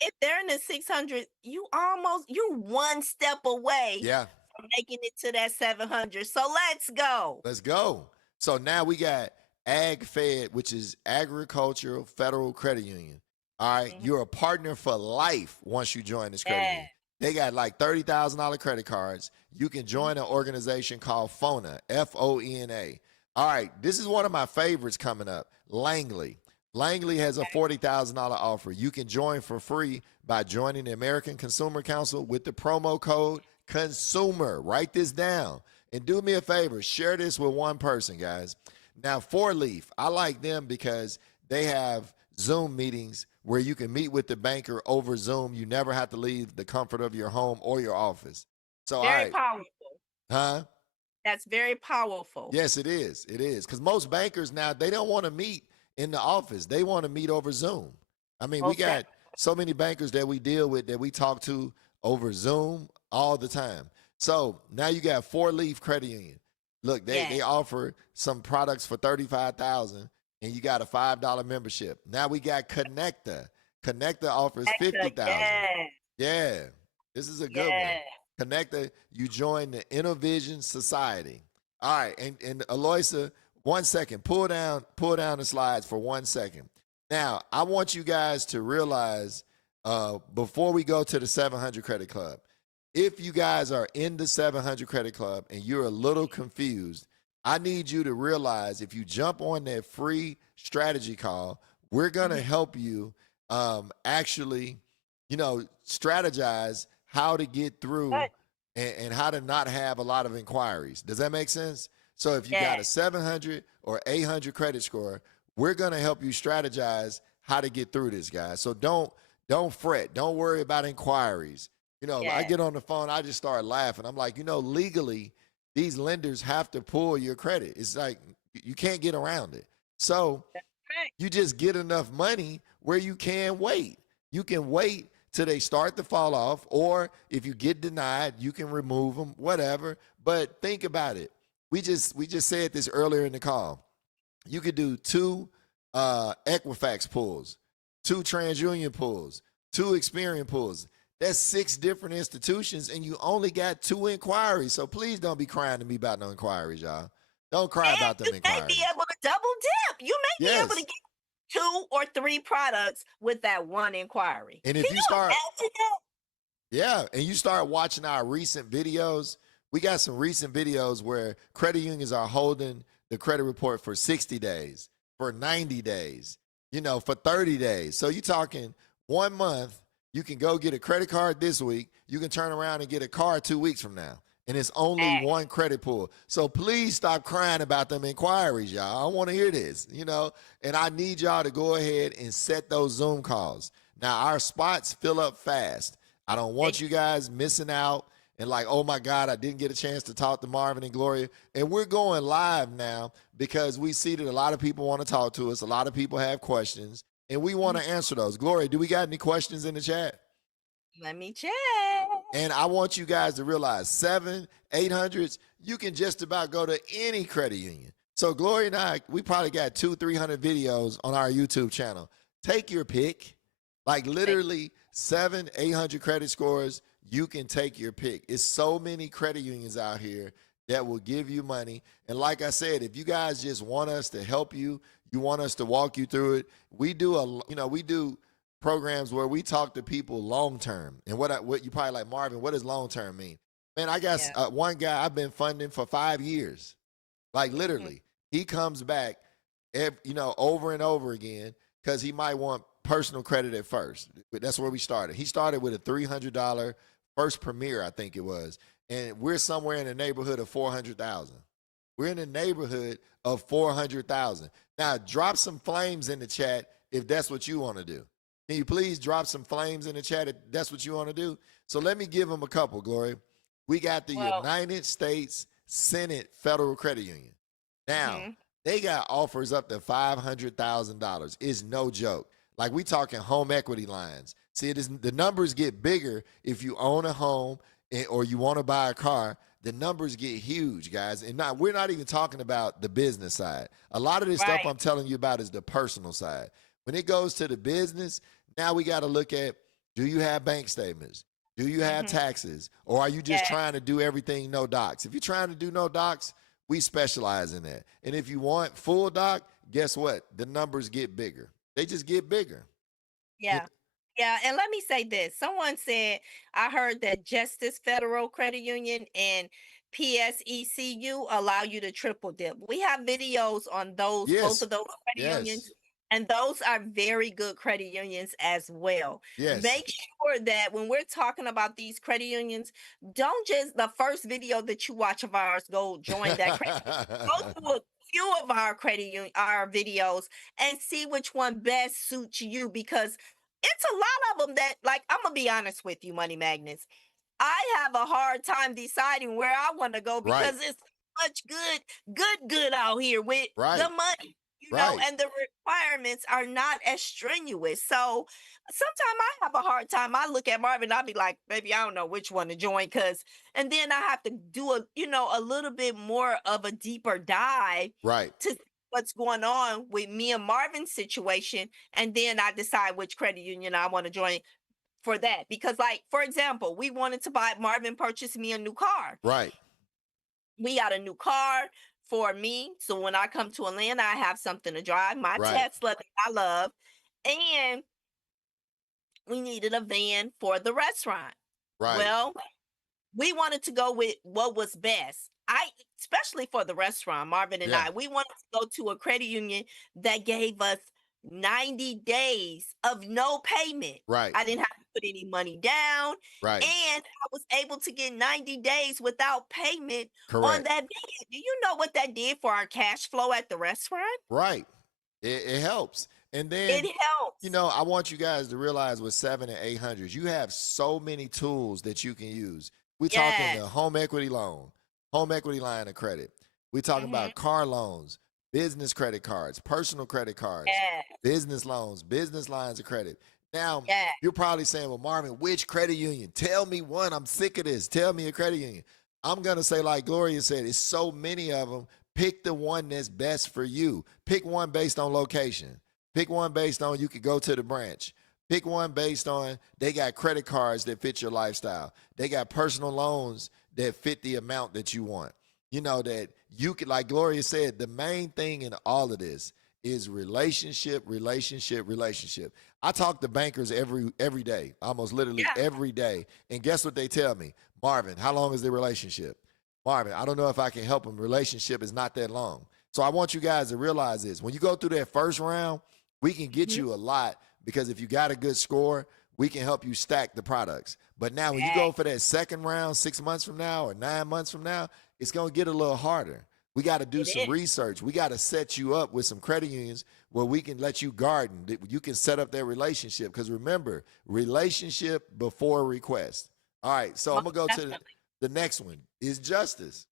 if they're in the 600, you're one step away yeah, from making it to that 700. So let's go. let's go. So now we got Ag Fed, which is Agricultural Federal Credit Union. All right. Mhm. You're a partner for life once you join this credit Yeah. union. They got like $30,000 credit cards. You can join an organization called FONA, FONA. All right. This is one of my favorites coming up, Langley. Langley has a $40,000 offer. You can join for free by joining the American Consumer Council with the promo code CONSUMER. Write this down. And do me a favor, share this with one person, guys. Now, Four Leaf, I like them because they have Zoom meetings where you can meet with the banker over Zoom. You never have to leave the comfort of your home or your office. So, all Very right. powerful. Huh? That's very powerful. Yes, it is. It is. Because most bankers now, they don't want to meet in the office. They want to meet over Zoom. I mean, we got so many bankers that we deal with that we talk to over Zoom all the time. So now you got Four Leaf Credit Union. Look, they offer some products for $35,000 and you got a $5 membership. Now we got Connecta. Connecta offers $50,000. Yeah, this is a good one. Connecta, you join the Innovision Society. All right, and Aloysia, 1 second. Pull down the slides for 1 second. Now, I want you guys to realize before we go to the 700 Credit Club, if you guys are in the 700 Credit Club and you're a little confused, I need you to realize if you jump on that free strategy call, we're going to help you actually, strategize how to get through and how to not have a lot of inquiries. Does that make sense? So if you got a 700 or 800 credit score, we're going to help you strategize how to get through this, guys. So don't fret. Don't worry about inquiries. I get on the phone, I just start laughing. I'm like, legally, these lenders have to pull your credit. It's like you can't get around it. So you just get enough money where you can wait. You can wait till they start to fall off, or if you get denied, you can remove them, whatever. But think about it. We just said this earlier in the call. You could do 2 Equifax pulls, 2 TransUnion pulls, 2 Experian pulls. That's 6 different institutions, and you only got 2 inquiries. So please don't be crying to me about no inquiries, y'all. Don't cry about them inquiries. You may be able to double dip. You may be able to get 2 or 3 products with that 1 inquiry. And if you start, and you start watching our recent videos, we got some recent videos where credit unions are holding the credit report for 60 days, for 90 days, for 30 days. So you're talking 1 month. You can go get a credit card this week. You can turn around and get a card 2 weeks from now. And it's only 1 credit pull. So please stop crying about them inquiries, y'all. I want to hear this, and I need y'all to go ahead and set those Zoom calls. Now, our spots fill up fast. I don't want you guys missing out and like, oh my God, I didn't get a chance to talk to Marvin and Gloria. And we're going live now because we see that a lot of people want to talk to us. A lot of people have questions. And we want to answer those. Gloria, do we got any questions in the chat? Let me check. And I want you guys to realize 700, 800s, you can just about go to any credit union. So Gloria and I, we probably got 200-300 videos on our YouTube channel. Take your pick. Like literally 700, 800 credit scores, you can take your pick. It's so many credit unions out here that will give you money. And like I said, if you guys just want us to help you, you want us to walk you through it, we do programs where we talk to people long term. And what you probably like, Marvin, what does long term mean? Man, I got one guy I've been funding for 5 years. Like literally, he comes back, over and over again because he might want personal credit at first. That's where we started. He started with a $300 first Premier, I think it was, and we're somewhere in the neighborhood of 400,000. We're in the neighborhood of 400,000. Now, drop some flames in the chat if that's what you want to do. Can you please drop some flames in the chat if that's what you want to do? So let me give them a couple, Gloria. We got the United States Senate Federal Credit Union. Now, they got offers up to $500,000. It's no joke. Like we talking home equity lines. See, the numbers get bigger if you own a home or you want to buy a car, the numbers get huge, guys. And not we're not even talking about the business side. A lot of this stuff Right. I'm telling you about is the personal side. When it goes to the business, now we got to look at, do you have bank statements? Do you have Mm-hmm. taxes? Or are you just Yes. trying to do everything no docs? If you're trying to do no docs, we specialize in that. And if you want full doc, guess what? The numbers get bigger. They just get bigger. You- Yeah. Yeah, and let me say this. Someone said, I heard that Justice Federal Credit Union and PSECU allow you to triple dip. We have videos on those, both yes. of those credit unions, Yes. and those are very good credit unions as well. Yes. Make sure that when we're talking about these credit unions, don't just the first video that you watch of ours go join that credit. Go to a few of our credit union, our videos, and see which one best suits you because it's a lot of them that, like, I'm gonna be honest with you, money magnets. I have a hard time deciding where I want to go right. because it's much good out here with the Right. money, Right. and the requirements are not as strenuous. So sometimes I have a hard time. I look at Marvin, I'll be like, baby, I don't know which one to join because, and then I have to do a little bit more of a deeper dive Right. to see what's going on with me and Marvin's situation. And then I decide which credit union I want to join for that because, like, for example, we wanted to buy, Marvin purchased me a new car. Right. We got a new car for me, so when I come to Atlanta I have something to drive, my Right. Tesla that I love, and we needed a van for the restaurant. Right. Well, we wanted to go with what was best. I Especially for the restaurant, Marvin and Yeah. I, we wanted to go to a credit union that gave us 90 days of no payment. Right. I didn't have to put any money down, Right. and I was able to get 90 days without payment on Correct. that bid. Do you know what that did for our cash flow at the restaurant? Right. It helps. And It then, helps. I want you guys to realize with 7 and 800s, you have so many tools that you can use. We're talking Yes. the home equity loan, home equity line of credit. We're talking Hmm. about car loans, business credit cards, personal credit cards, Yes. business loans, business lines of credit. Now, Yes. you're probably saying, well, Marvin, which credit union? Tell me one. I'm sick of this. Tell me a credit union. I'm going to say, like Gloria said, it's so many of them. Pick the one that's best for you. Pick one based on location. Pick one based on you could go to the branch. Pick one based on they got credit cards that fit your lifestyle. They got personal loans that fit the amount that you want. That you could, like Gloria said, the main thing in all of this is relationship, relationship, relationship. I talk to bankers every day, almost literally Yeah. every day. And guess what they tell me? Marvin, how long is the relationship? Marvin, I don't know if I can help them. Relationship is not that long. So I want you guys to realize this. When you go through that first round, we can get Mhm. you a lot because if you got a good score, we can help you stack the products. But now when you Yes. go for that second round 6 months from now or 9 months from now, it's going to get a little harder. We got to do It some is. research. We got to set you up with some credit unions where we can let you garden. You can set up that relationship. Because remember, relationship before request. All right, so I'm Most going to go to definitely. the next one is justice.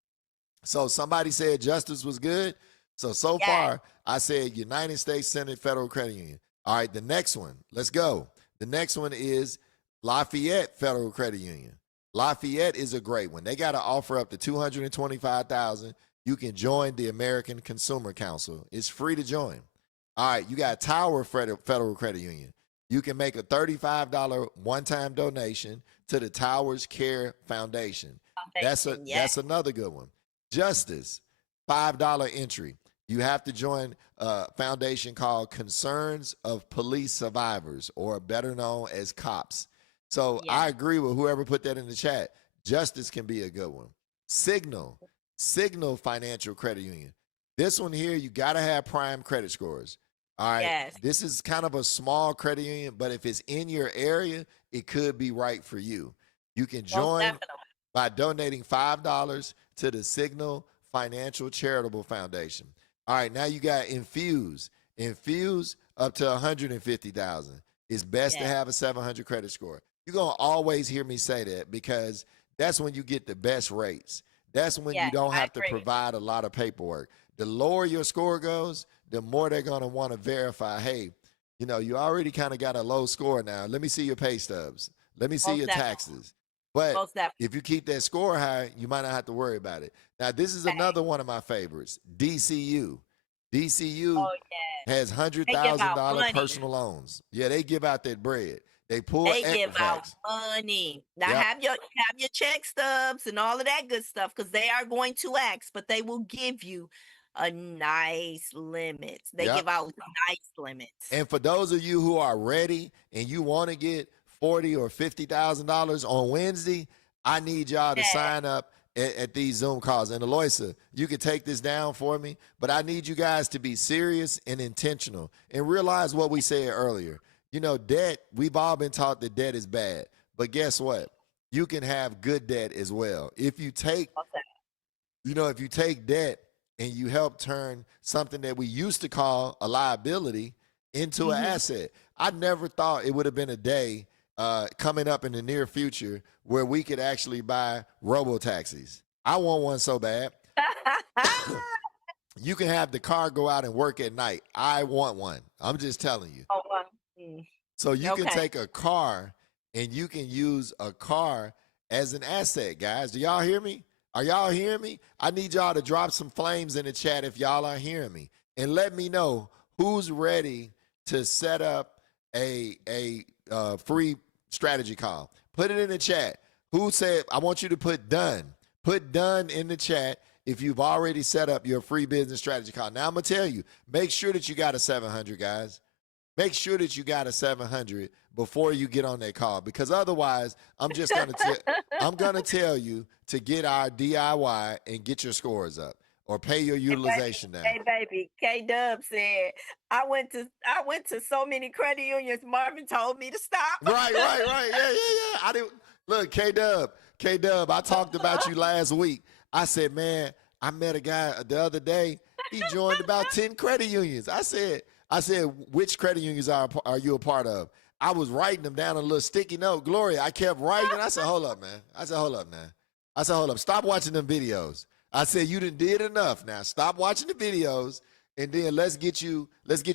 So somebody said justice was good. So Yes. far, I said United States Senate Federal Credit Union. All right, the next one, let's go. The next one is Lafayette Federal Credit Union. Lafayette is a great one. They got to offer up to 225,000. You can join the American Consumer Council. It's free to join. All right, you got Tower Federal Credit Union. You can make a $35 one-time donation to the Towers Care Foundation. Foundation. Yes. That's another good one. Justice, $5 entry. You have to join a foundation called Concerns of Police Survivors, or better known as COPS. So I Yes. agree with whoever put that in the chat. Justice can be a good one. Signal, Signal Financial Credit Union. This one here, you got to have prime credit scores. All right. Yes. This is kind of a small credit union, but if it's in your area, it could be right for you. You can Most join definitely. by donating $5 to the Signal Financial Charitable Foundation. All right, now you got Infuse. Infuse up to 150,000. It's best to Yes. have a 700 credit score. You're going to always hear me say that because that's when you get the best rates. That's when you Yes. don't I have to agree. provide a lot of paperwork. The lower your score goes, the more they're going to want to verify, hey, you already kind of got a low score now. Let me see your pay stubs. Let me see Most your definitely. taxes. But Most definitely. if you keep that score high, you might not have to worry about it. Now, this is Fact. another one of my favorites, DCU. DCU Oh yeah. has They give out $100,000 money. personal loans. Yeah, they give out that bread. They pull They give out Equifax. money. Now Yep, have your check stubs and all of that good stuff because they are going to ask, but they will give you a nice limit. They yep. give out nice limits. And for those of you who are ready and you want to get 40 or $50,000 on Wednesday, I need y'all to Yeah. sign up at these Zoom calls. And Aloysa, you can take this down for me, but I need you guys to be serious and intentional and realize what we said earlier. You know, debt, we've all been taught that debt is bad. But guess what? You can have good debt as well. If you take, Okay. if you take debt and you help turn something that we used to call a liability into an Mhm. asset. I never thought it would have been a day coming up in the near future where we could actually buy robo taxis. I want one so bad. You can have the car go out and work at night. I want one. I'm just telling you. Oh, mm, So you can okay. take a car and you can use a car as an asset, guys. Do y'all hear me? Are y'all hearing me? I need y'all to drop some flames in the chat if y'all are hearing me. And let me know who's ready to set up a free strategy call. Put it in the chat. Who said, I want you to put done. Put done in the chat if you've already set up your free business strategy call. Now I'm going to tell you, make sure that you got a 700, guys. Make sure that you got a 700 before you get on that call, because otherwise I'm just going to I'm going to tell you to get our DIY and get your scores up or pay your utilization down. Hey baby, K Dub said I went to so many credit unions. Marvin told me to stop. Right. Yeah. I didn't look, K Dub, I talked about you last week. I said, man, I met a guy the other day. He joined about 10 credit unions. I said, which credit unions are you a part of? I was writing them down on a little sticky note. Gloria, I kept writing. I said, hold up, man. I said, hold up, man. I said, hold up. Stop watching them videos. I said, you did enough. Now stop watching the videos, and then let's get you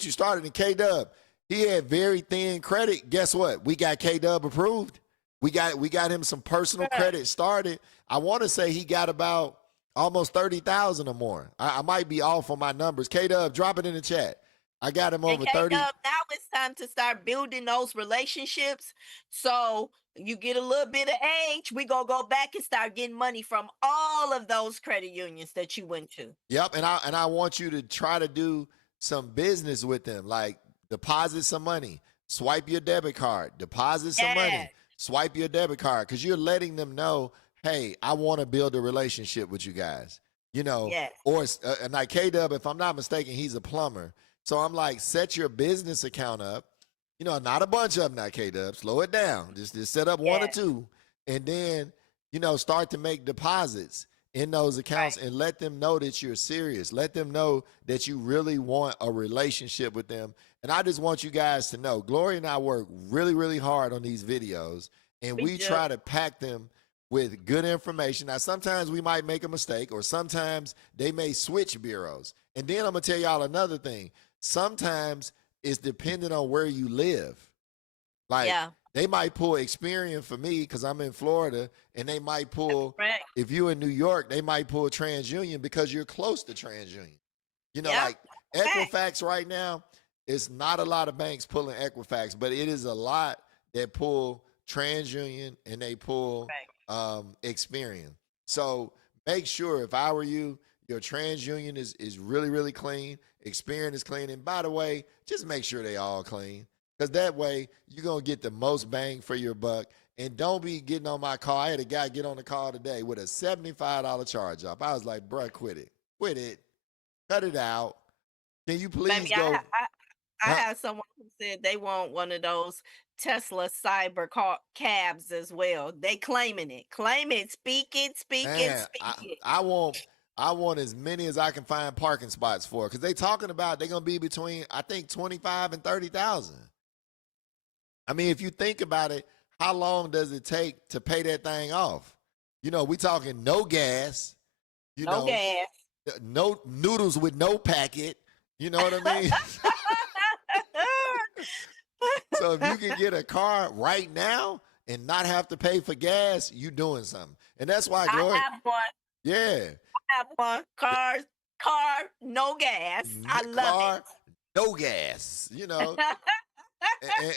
started. And K Dub, he had very thin credit. Guess what? We got K Dub approved. We got him some personal credit started. I want to say he got about almost 30,000 or more. I might be off on my numbers. K Dub, drop it in the chat. I got him And over K 30. Dub, now it's time to start building those relationships. So you get a little bit of age, we gonna go back and start getting money from all of those credit unions that you went to. Yep, and I want you to try to do some business with them, like deposit some money, swipe your debit card, deposit some Yeah, money, swipe your debit card, because you're letting them know, hey, I want to build a relationship with you guys, yes. or and like K Dub, if I'm not mistaken, he's a plumber, so I'm like, set your business account up, not a bunch of them, not K Dub, slow it down, just set up one or Yeah, two, and then start to make deposits in those accounts right. and let them know that you're serious. Let them know that you really want a relationship with them. And I just want you guys to know, Gloria and I work really, really hard on these videos, and We we do. try to pack them with good information. Now, sometimes we might make a mistake, or sometimes they may switch bureaus. And then I'm going to tell y'all another thing. Sometimes it's dependent on where you live. Like, Yeah, they might pull Experian for me because I'm in Florida, and they might pull, correct. if you're in New York, they might pull TransUnion because you're close to TransUnion. Yep. Like Fact. Equifax right now, it's not a lot of banks pulling Equifax, but it is a lot that pull TransUnion and they pull Right. Experian. So make sure, if I were you, your TransUnion is really, really clean. Experian is clean. And by the way, just make sure they all clean. Because that way you're gonna get the most bang for your buck. And don't be getting on my call. I had a guy get on the call today with a $75 charge off. I was like, bruh, quit it. Quit it. Cut it out. Can you please Baby, I, go? ha- I Huh? have someone who said they want one of those Tesla cyber cabs as well. They claiming it. Claim it. Speak it. Speak it. Man, Speak I, it. I want I want as many as I can find parking spots for, because they talking about they're gonna be between, I think, 25 and 30,000. I mean, if you think about it, how long does it take to pay that thing off? We talking no gas, you No know, gas. no noodles with no packet. You know what I mean? So if you can get a car right now and not have to pay for gas, you doing something. And that's why, I Glory, have one. yeah, I have one. Car, no gas. I love it. car, no gas,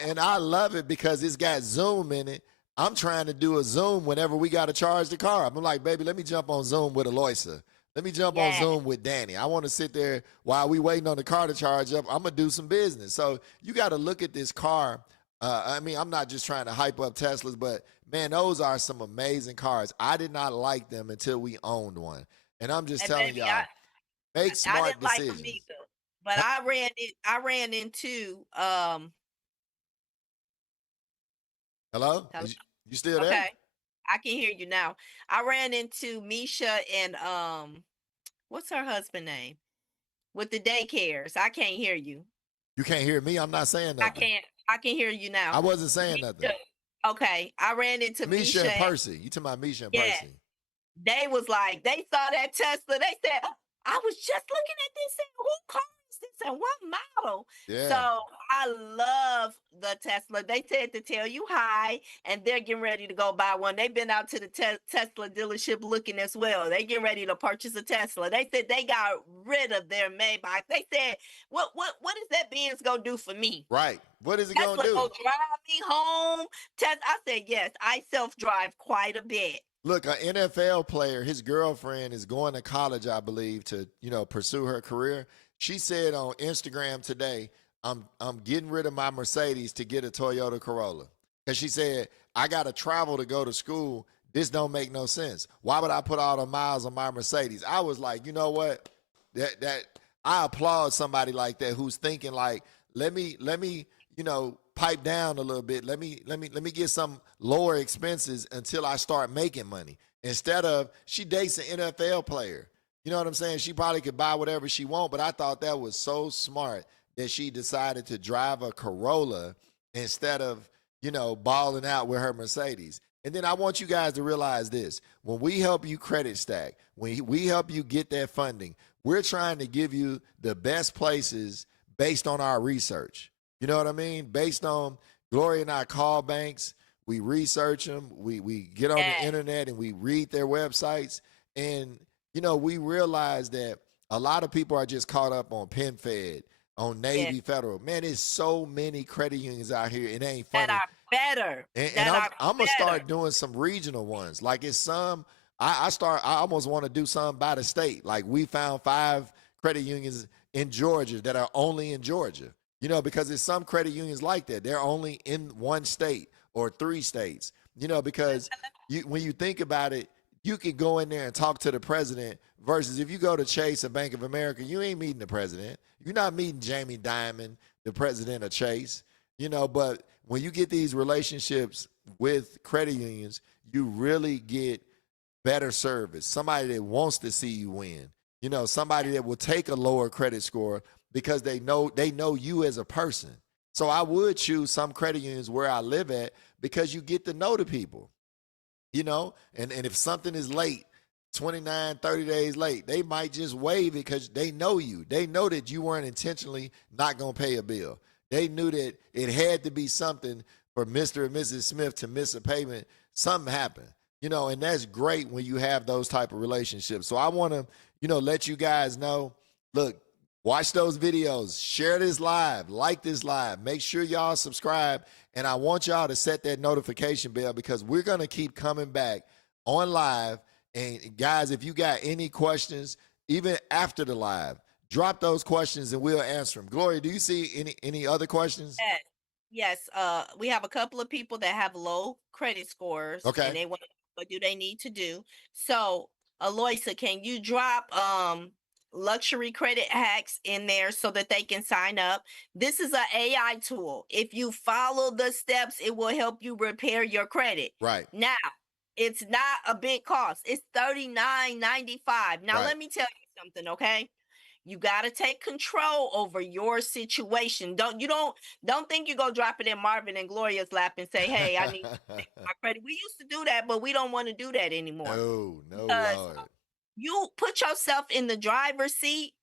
and I love it because it's got Zoom in it. I'm trying to do a Zoom whenever we got to charge the car. I'm like, baby, let me jump on Zoom with Aloysa. Let me jump on Yeah. Zoom with Danny. I want to sit there while we waiting on the car to charge up. I'm gonna do some business. So you got to look at this car. I mean, I'm not just trying to hype up Teslas, but man, those are some amazing cars. I did not like them until we owned one, and I'm just And telling baby, I y'all, make I smart didn't like them decisions. either. But I ran into Hello, hello? you still there? Okay. I can hear you now. I ran into Misha and what's her husband name? With the daycares. I can't hear you. You can't hear me. I'm not saying I nothing. can't I can hear you now. I wasn't saying nothing. Misha. Okay. I ran into Misha Misha and and Percy. You talking about Misha and yeah. Percy? They was like, they saw that Tesla. They said, I was just looking at this and who car is this and what model? Yeah. So I love the Tesla. They said to tell you hi, and they're getting ready to go buy one. They've been out to the Tesla dealership looking as well. They getting ready to purchase a Tesla. They said they got rid of their Maybach. They said, what is that Benz gonna do for me? Right. What is it gonna Tesla do? gonna drive me home. I said yes. I self drive quite a bit. Look, an NFL player, his girlfriend is going to college, I believe, to pursue her career. She said on Instagram today, I'm getting rid of my Mercedes to get a Toyota Corolla. Because she said, I gotta travel to go to school. This don't make no sense. Why would I put all the miles on my Mercedes? I was like, you know what? That I applaud somebody like that who's thinking like, let me pipe down a little bit. Let me get some lower expenses until I start making money. Instead of she dates an NFL player. You know what I'm saying? She probably could buy whatever she want, but I thought that was so smart that she decided to drive a Corolla instead of, balling out with her Mercedes. And then I want you guys to realize this. When we help you credit stack, when we help you get that funding, we're trying to give you the best places based on our research. You know what I mean? Based on Gloria and I call banks, we research them, we get on the Yeah. internet and we read their websites. And, we realize that a lot of people are just caught up on PenFed, on Yeah. Navy Federal. Man, there's so many credit unions out here. It ain't That funny. are better. And That I'm are I'm gonna better. start doing some regional ones. Like it's some I almost want to do some by the state. Like we found 5 credit unions in Georgia that are only in Georgia. Because there's some credit unions like that. They're only in one state or 3 states. Because when you think about it, you could go in there and talk to the president versus if you go to Chase or Bank of America, you ain't meeting the president. You're not meeting Jamie Dimon, the president of Chase. But when you get these relationships with credit unions, you really get better service. Somebody that wants to see you win. Somebody that will take a lower credit score because they know you as a person. So I would choose some credit unions where I live at because you get to know the people. And if something is late, 29, 30 days late, they might just waive it because they know you. They know that you weren't intentionally not going to pay a bill. They knew that it had to be something for Mr. and Mrs. Smith to miss a payment. Something happened, and that's great when you have those type of relationships. So I want to, let you guys know, look, watch those videos, share this live, like this live, make sure y'all subscribe. And I want y'all to set that notification bell because we're going to keep coming back on live. And guys, if you got any questions, even after the live, drop those questions and we'll answer them. Gloria, do you see any other questions? Yes. Yes. We have a couple of people that have low credit scores and Okay. they want what do they need to do. So Aloysa, can you drop luxury credit hacks in there so that they can sign up? This is an AI tool. If you follow the steps, it will help you repair your credit. Right. Now, it's not a big cost. It's $39.95. Now, Right. let me tell you something, okay? You got to take control over your situation. Don't think you go drop it in Marvin and Gloria's lap and say, "Hey, I need to take my credit." We used to do that, but we don't want to do that anymore No, because Lord. you put yourself in the driver's seat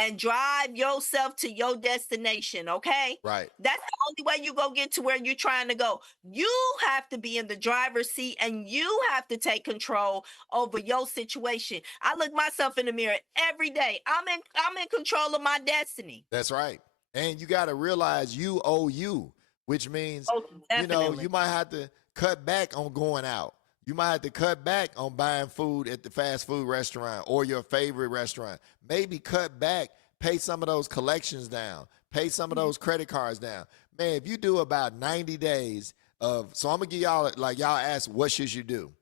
and drive yourself to your destination, okay? Right. That's the only way you go get to where you're trying to go. You have to be in the driver's seat and you have to take control over your situation. I look myself in the mirror every day. I'm in control of my destiny. That's right. And you got to realize you owe you, which means, Oh, you definitely. might have to cut back on going out. You might have to cut back on buying food at the fast food restaurant or your favorite restaurant. Maybe cut back, pay some of those collections down, pay some of Mhm. those credit cards down. Man, if you do about 90 days of, so I'm going to give y'all, like y'all ask, what should you do?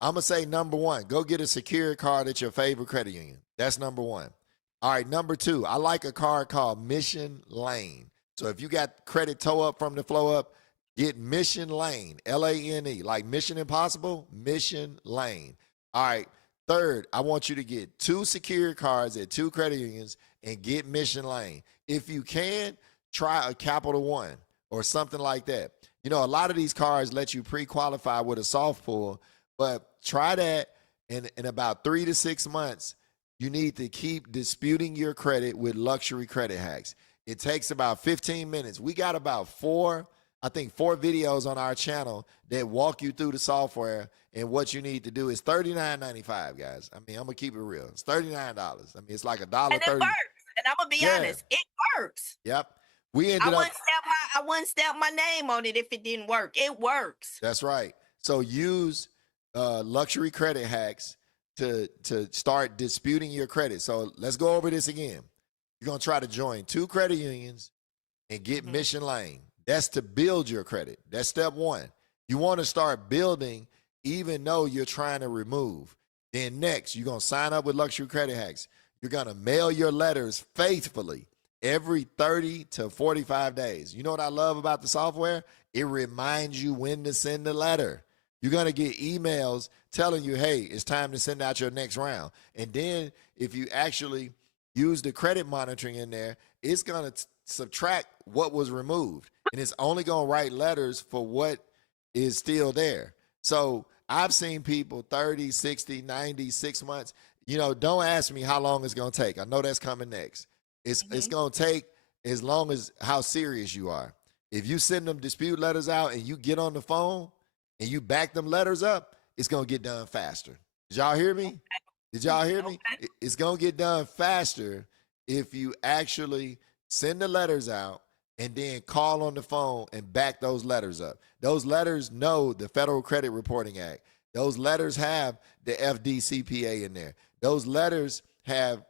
I'm gonna say number one, go get a secured card at your favorite credit union. That's number one. All right, number two, I like a card called Mission Lane. So if you got credit toe up from the flow up, get Mission Lane, Lane, like Mission Impossible, Mission Lane. All right. Third, I want you to get two secured cards at two credit unions and get Mission Lane. If you can, try a Capital One or something like that. A lot of these cards let you pre-qualify with a soft pull, but try that in about 3 to 6 months. You need to keep disputing your credit with luxury credit hacks. It takes about 15 minutes. We got about I think four videos on our channel that walk you through the software, and what you need to do is $39.95, guys. I mean, I'm gonna keep it real. It's $39. I mean, it's like a dollar And it 30. works. And I'm gonna be Yeah. honest, it works. Yep. We I ended up. wouldn't stamp my name on it if it didn't work. It works. That's right. So use luxury credit hacks to start disputing your credit. So let's go over this again. You're gonna try to join two credit unions and get Mhm. Mission Lane. That's to build your credit. That's step one. You want to start building even though you're trying to remove. Then next, you're gonna sign up with luxury credit hacks. You're gonna mail your letters faithfully every 30 to 45 days. You know what I love about the software? It reminds you when to send the letter. You're going to get emails telling you, hey, it's time to send out your next round. And then if you actually use the credit monitoring in there, it's going to subtract what was removed. And it's only going to write letters for what is still there. So I've seen people 30, 60, 90, 6 months. Don't ask me how long it's going to take. I know that's coming next. It's Mhm. going to take as long as how serious you are. If you send them dispute letters out and you get on the phone and you back them letters up, it's going to get done faster. Did y'all hear me? Did y'all hear me? Okay. It's going to get done faster if you actually send the letters out and then call on the phone and back those letters up. Those letters know the Federal Credit Reporting Act. Those letters have the FDCPA in there. Those letters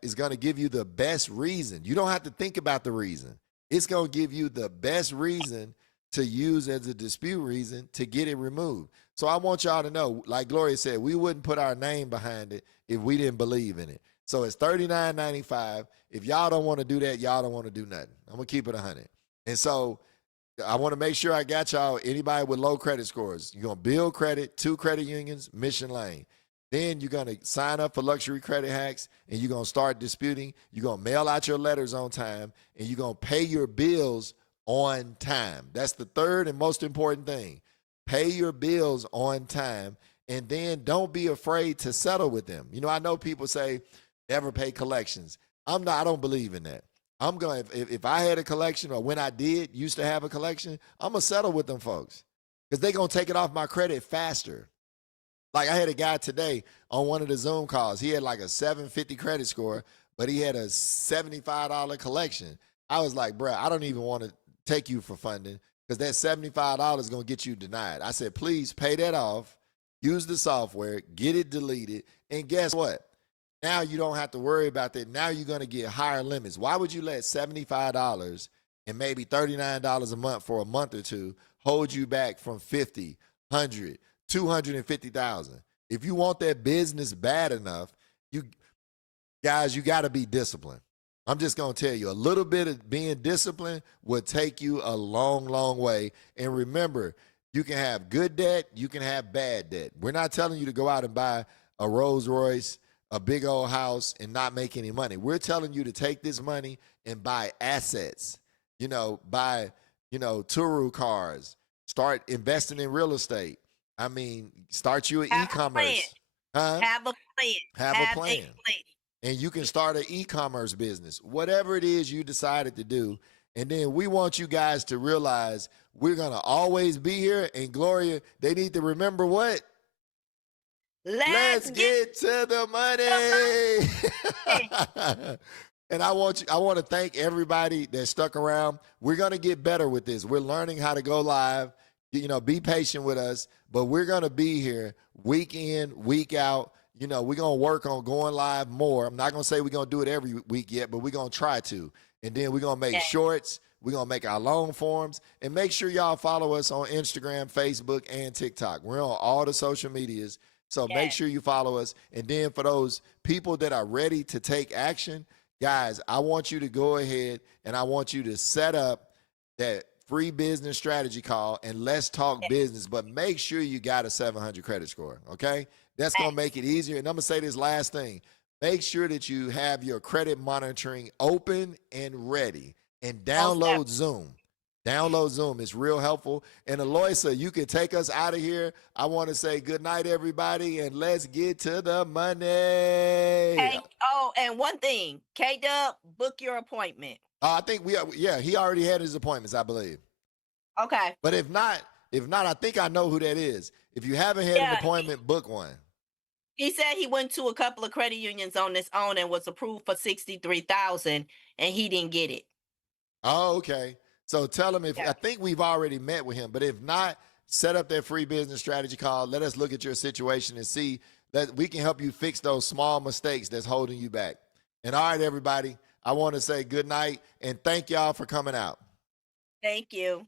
is going to give you the best reason. You don't have to think about the reason. It's going to give you the best reason to use as a dispute reason to get it removed. So I want y'all to know, like Gloria said, we wouldn't put our name behind it if we didn't believe in it. So it's $39.95. If y'all don't want to do that, y'all don't want to do nothing. I'm going to keep it 100. And so I want to make sure I got y'all, anybody with low credit scores. You're going to build credit, two credit unions, Mission Lane. Then you're going to sign up for luxury credit hacks and you're going to start disputing. You're going to mail out your letters on time and you're going to pay your bills on time. That's the third and most important thing. Pay your bills on time, and then don't be afraid to settle with them. I know people say never pay collections. I don't believe in that. I'm going if I had a collection or when I did used to have a collection, I'm going to settle with them folks because they're going to take it off my credit faster. Like I had a guy today on one of the Zoom calls. He had like a 750 credit score, but he had a $75 collection. I was like, bro, I don't even want to take you for funding because that $75 is going to get you denied. I said, please pay that off, use the software, get it deleted. And guess what? Now you don't have to worry about that. Now you're going to get higher limits. Why would you let $75 and maybe $39 a month for a month or two hold you back from 50, 100, 250,000? If you want that business bad enough, you guys, you got to be disciplined. I'm just going to tell you, a little bit of being disciplined will take you a long, long way. And remember, you can have good debt, you can have bad debt. We're not telling you to go out and buy a Rolls Royce, a big old house, and not make any money. We're telling you to take this money and buy assets, buy, Turu cars, start investing in real estate. I mean, start you an Have a plan. e-commerce. Huh? Have a plan. Have a Have a plan. plan. and you can start an e-commerce business, whatever it is you decided to do. And then we want you guys to realize we're going to always be here. And Gloria, they need to remember what? Let's Let's get get to the the money. And I want to thank everybody that stuck around. We're going to get better with this. We're learning how to go live. Be patient with us, but we're going to be here week in, week out. We're going to work on going live more. I'm not going to say we're going to do it every week yet, but we're going to try to. And then we're going to make Yeah. shorts. We're going to make our long forms. And make sure y'all follow us on Instagram, Facebook, and TikTok. We're on all the social medias. So make Yes. sure you follow us. And then for those people that are ready to take action, guys, I want you to go ahead and I want you to set up that free business strategy call and let's talk Yes. business, but make sure you got a 700 credit score, okay? That's going to make it easier. And I'm going to say this last thing. Make sure that you have your credit monitoring open and ready and download Zoom. Download Zoom. It's real helpful. And Aloysia, you can take us out of here. I want to say good night, everybody, and let's get to the money. Hey, oh, and one thing, K-Dub, book your appointment. I think he already had his appointments, I believe. Okay. But if not, I think I know who that is. If you haven't had an appointment, book one. He said he went to a couple of credit unions on his own and was approved for 63,000, and he didn't get it. Oh, okay. So tell him Yeah. I think we've already met with him, but if not, set up that free business strategy call. Let us look at your situation and see that we can help you fix those small mistakes that's holding you back. And all right, everybody, I want to say good night and thank y'all for coming out. Thank you.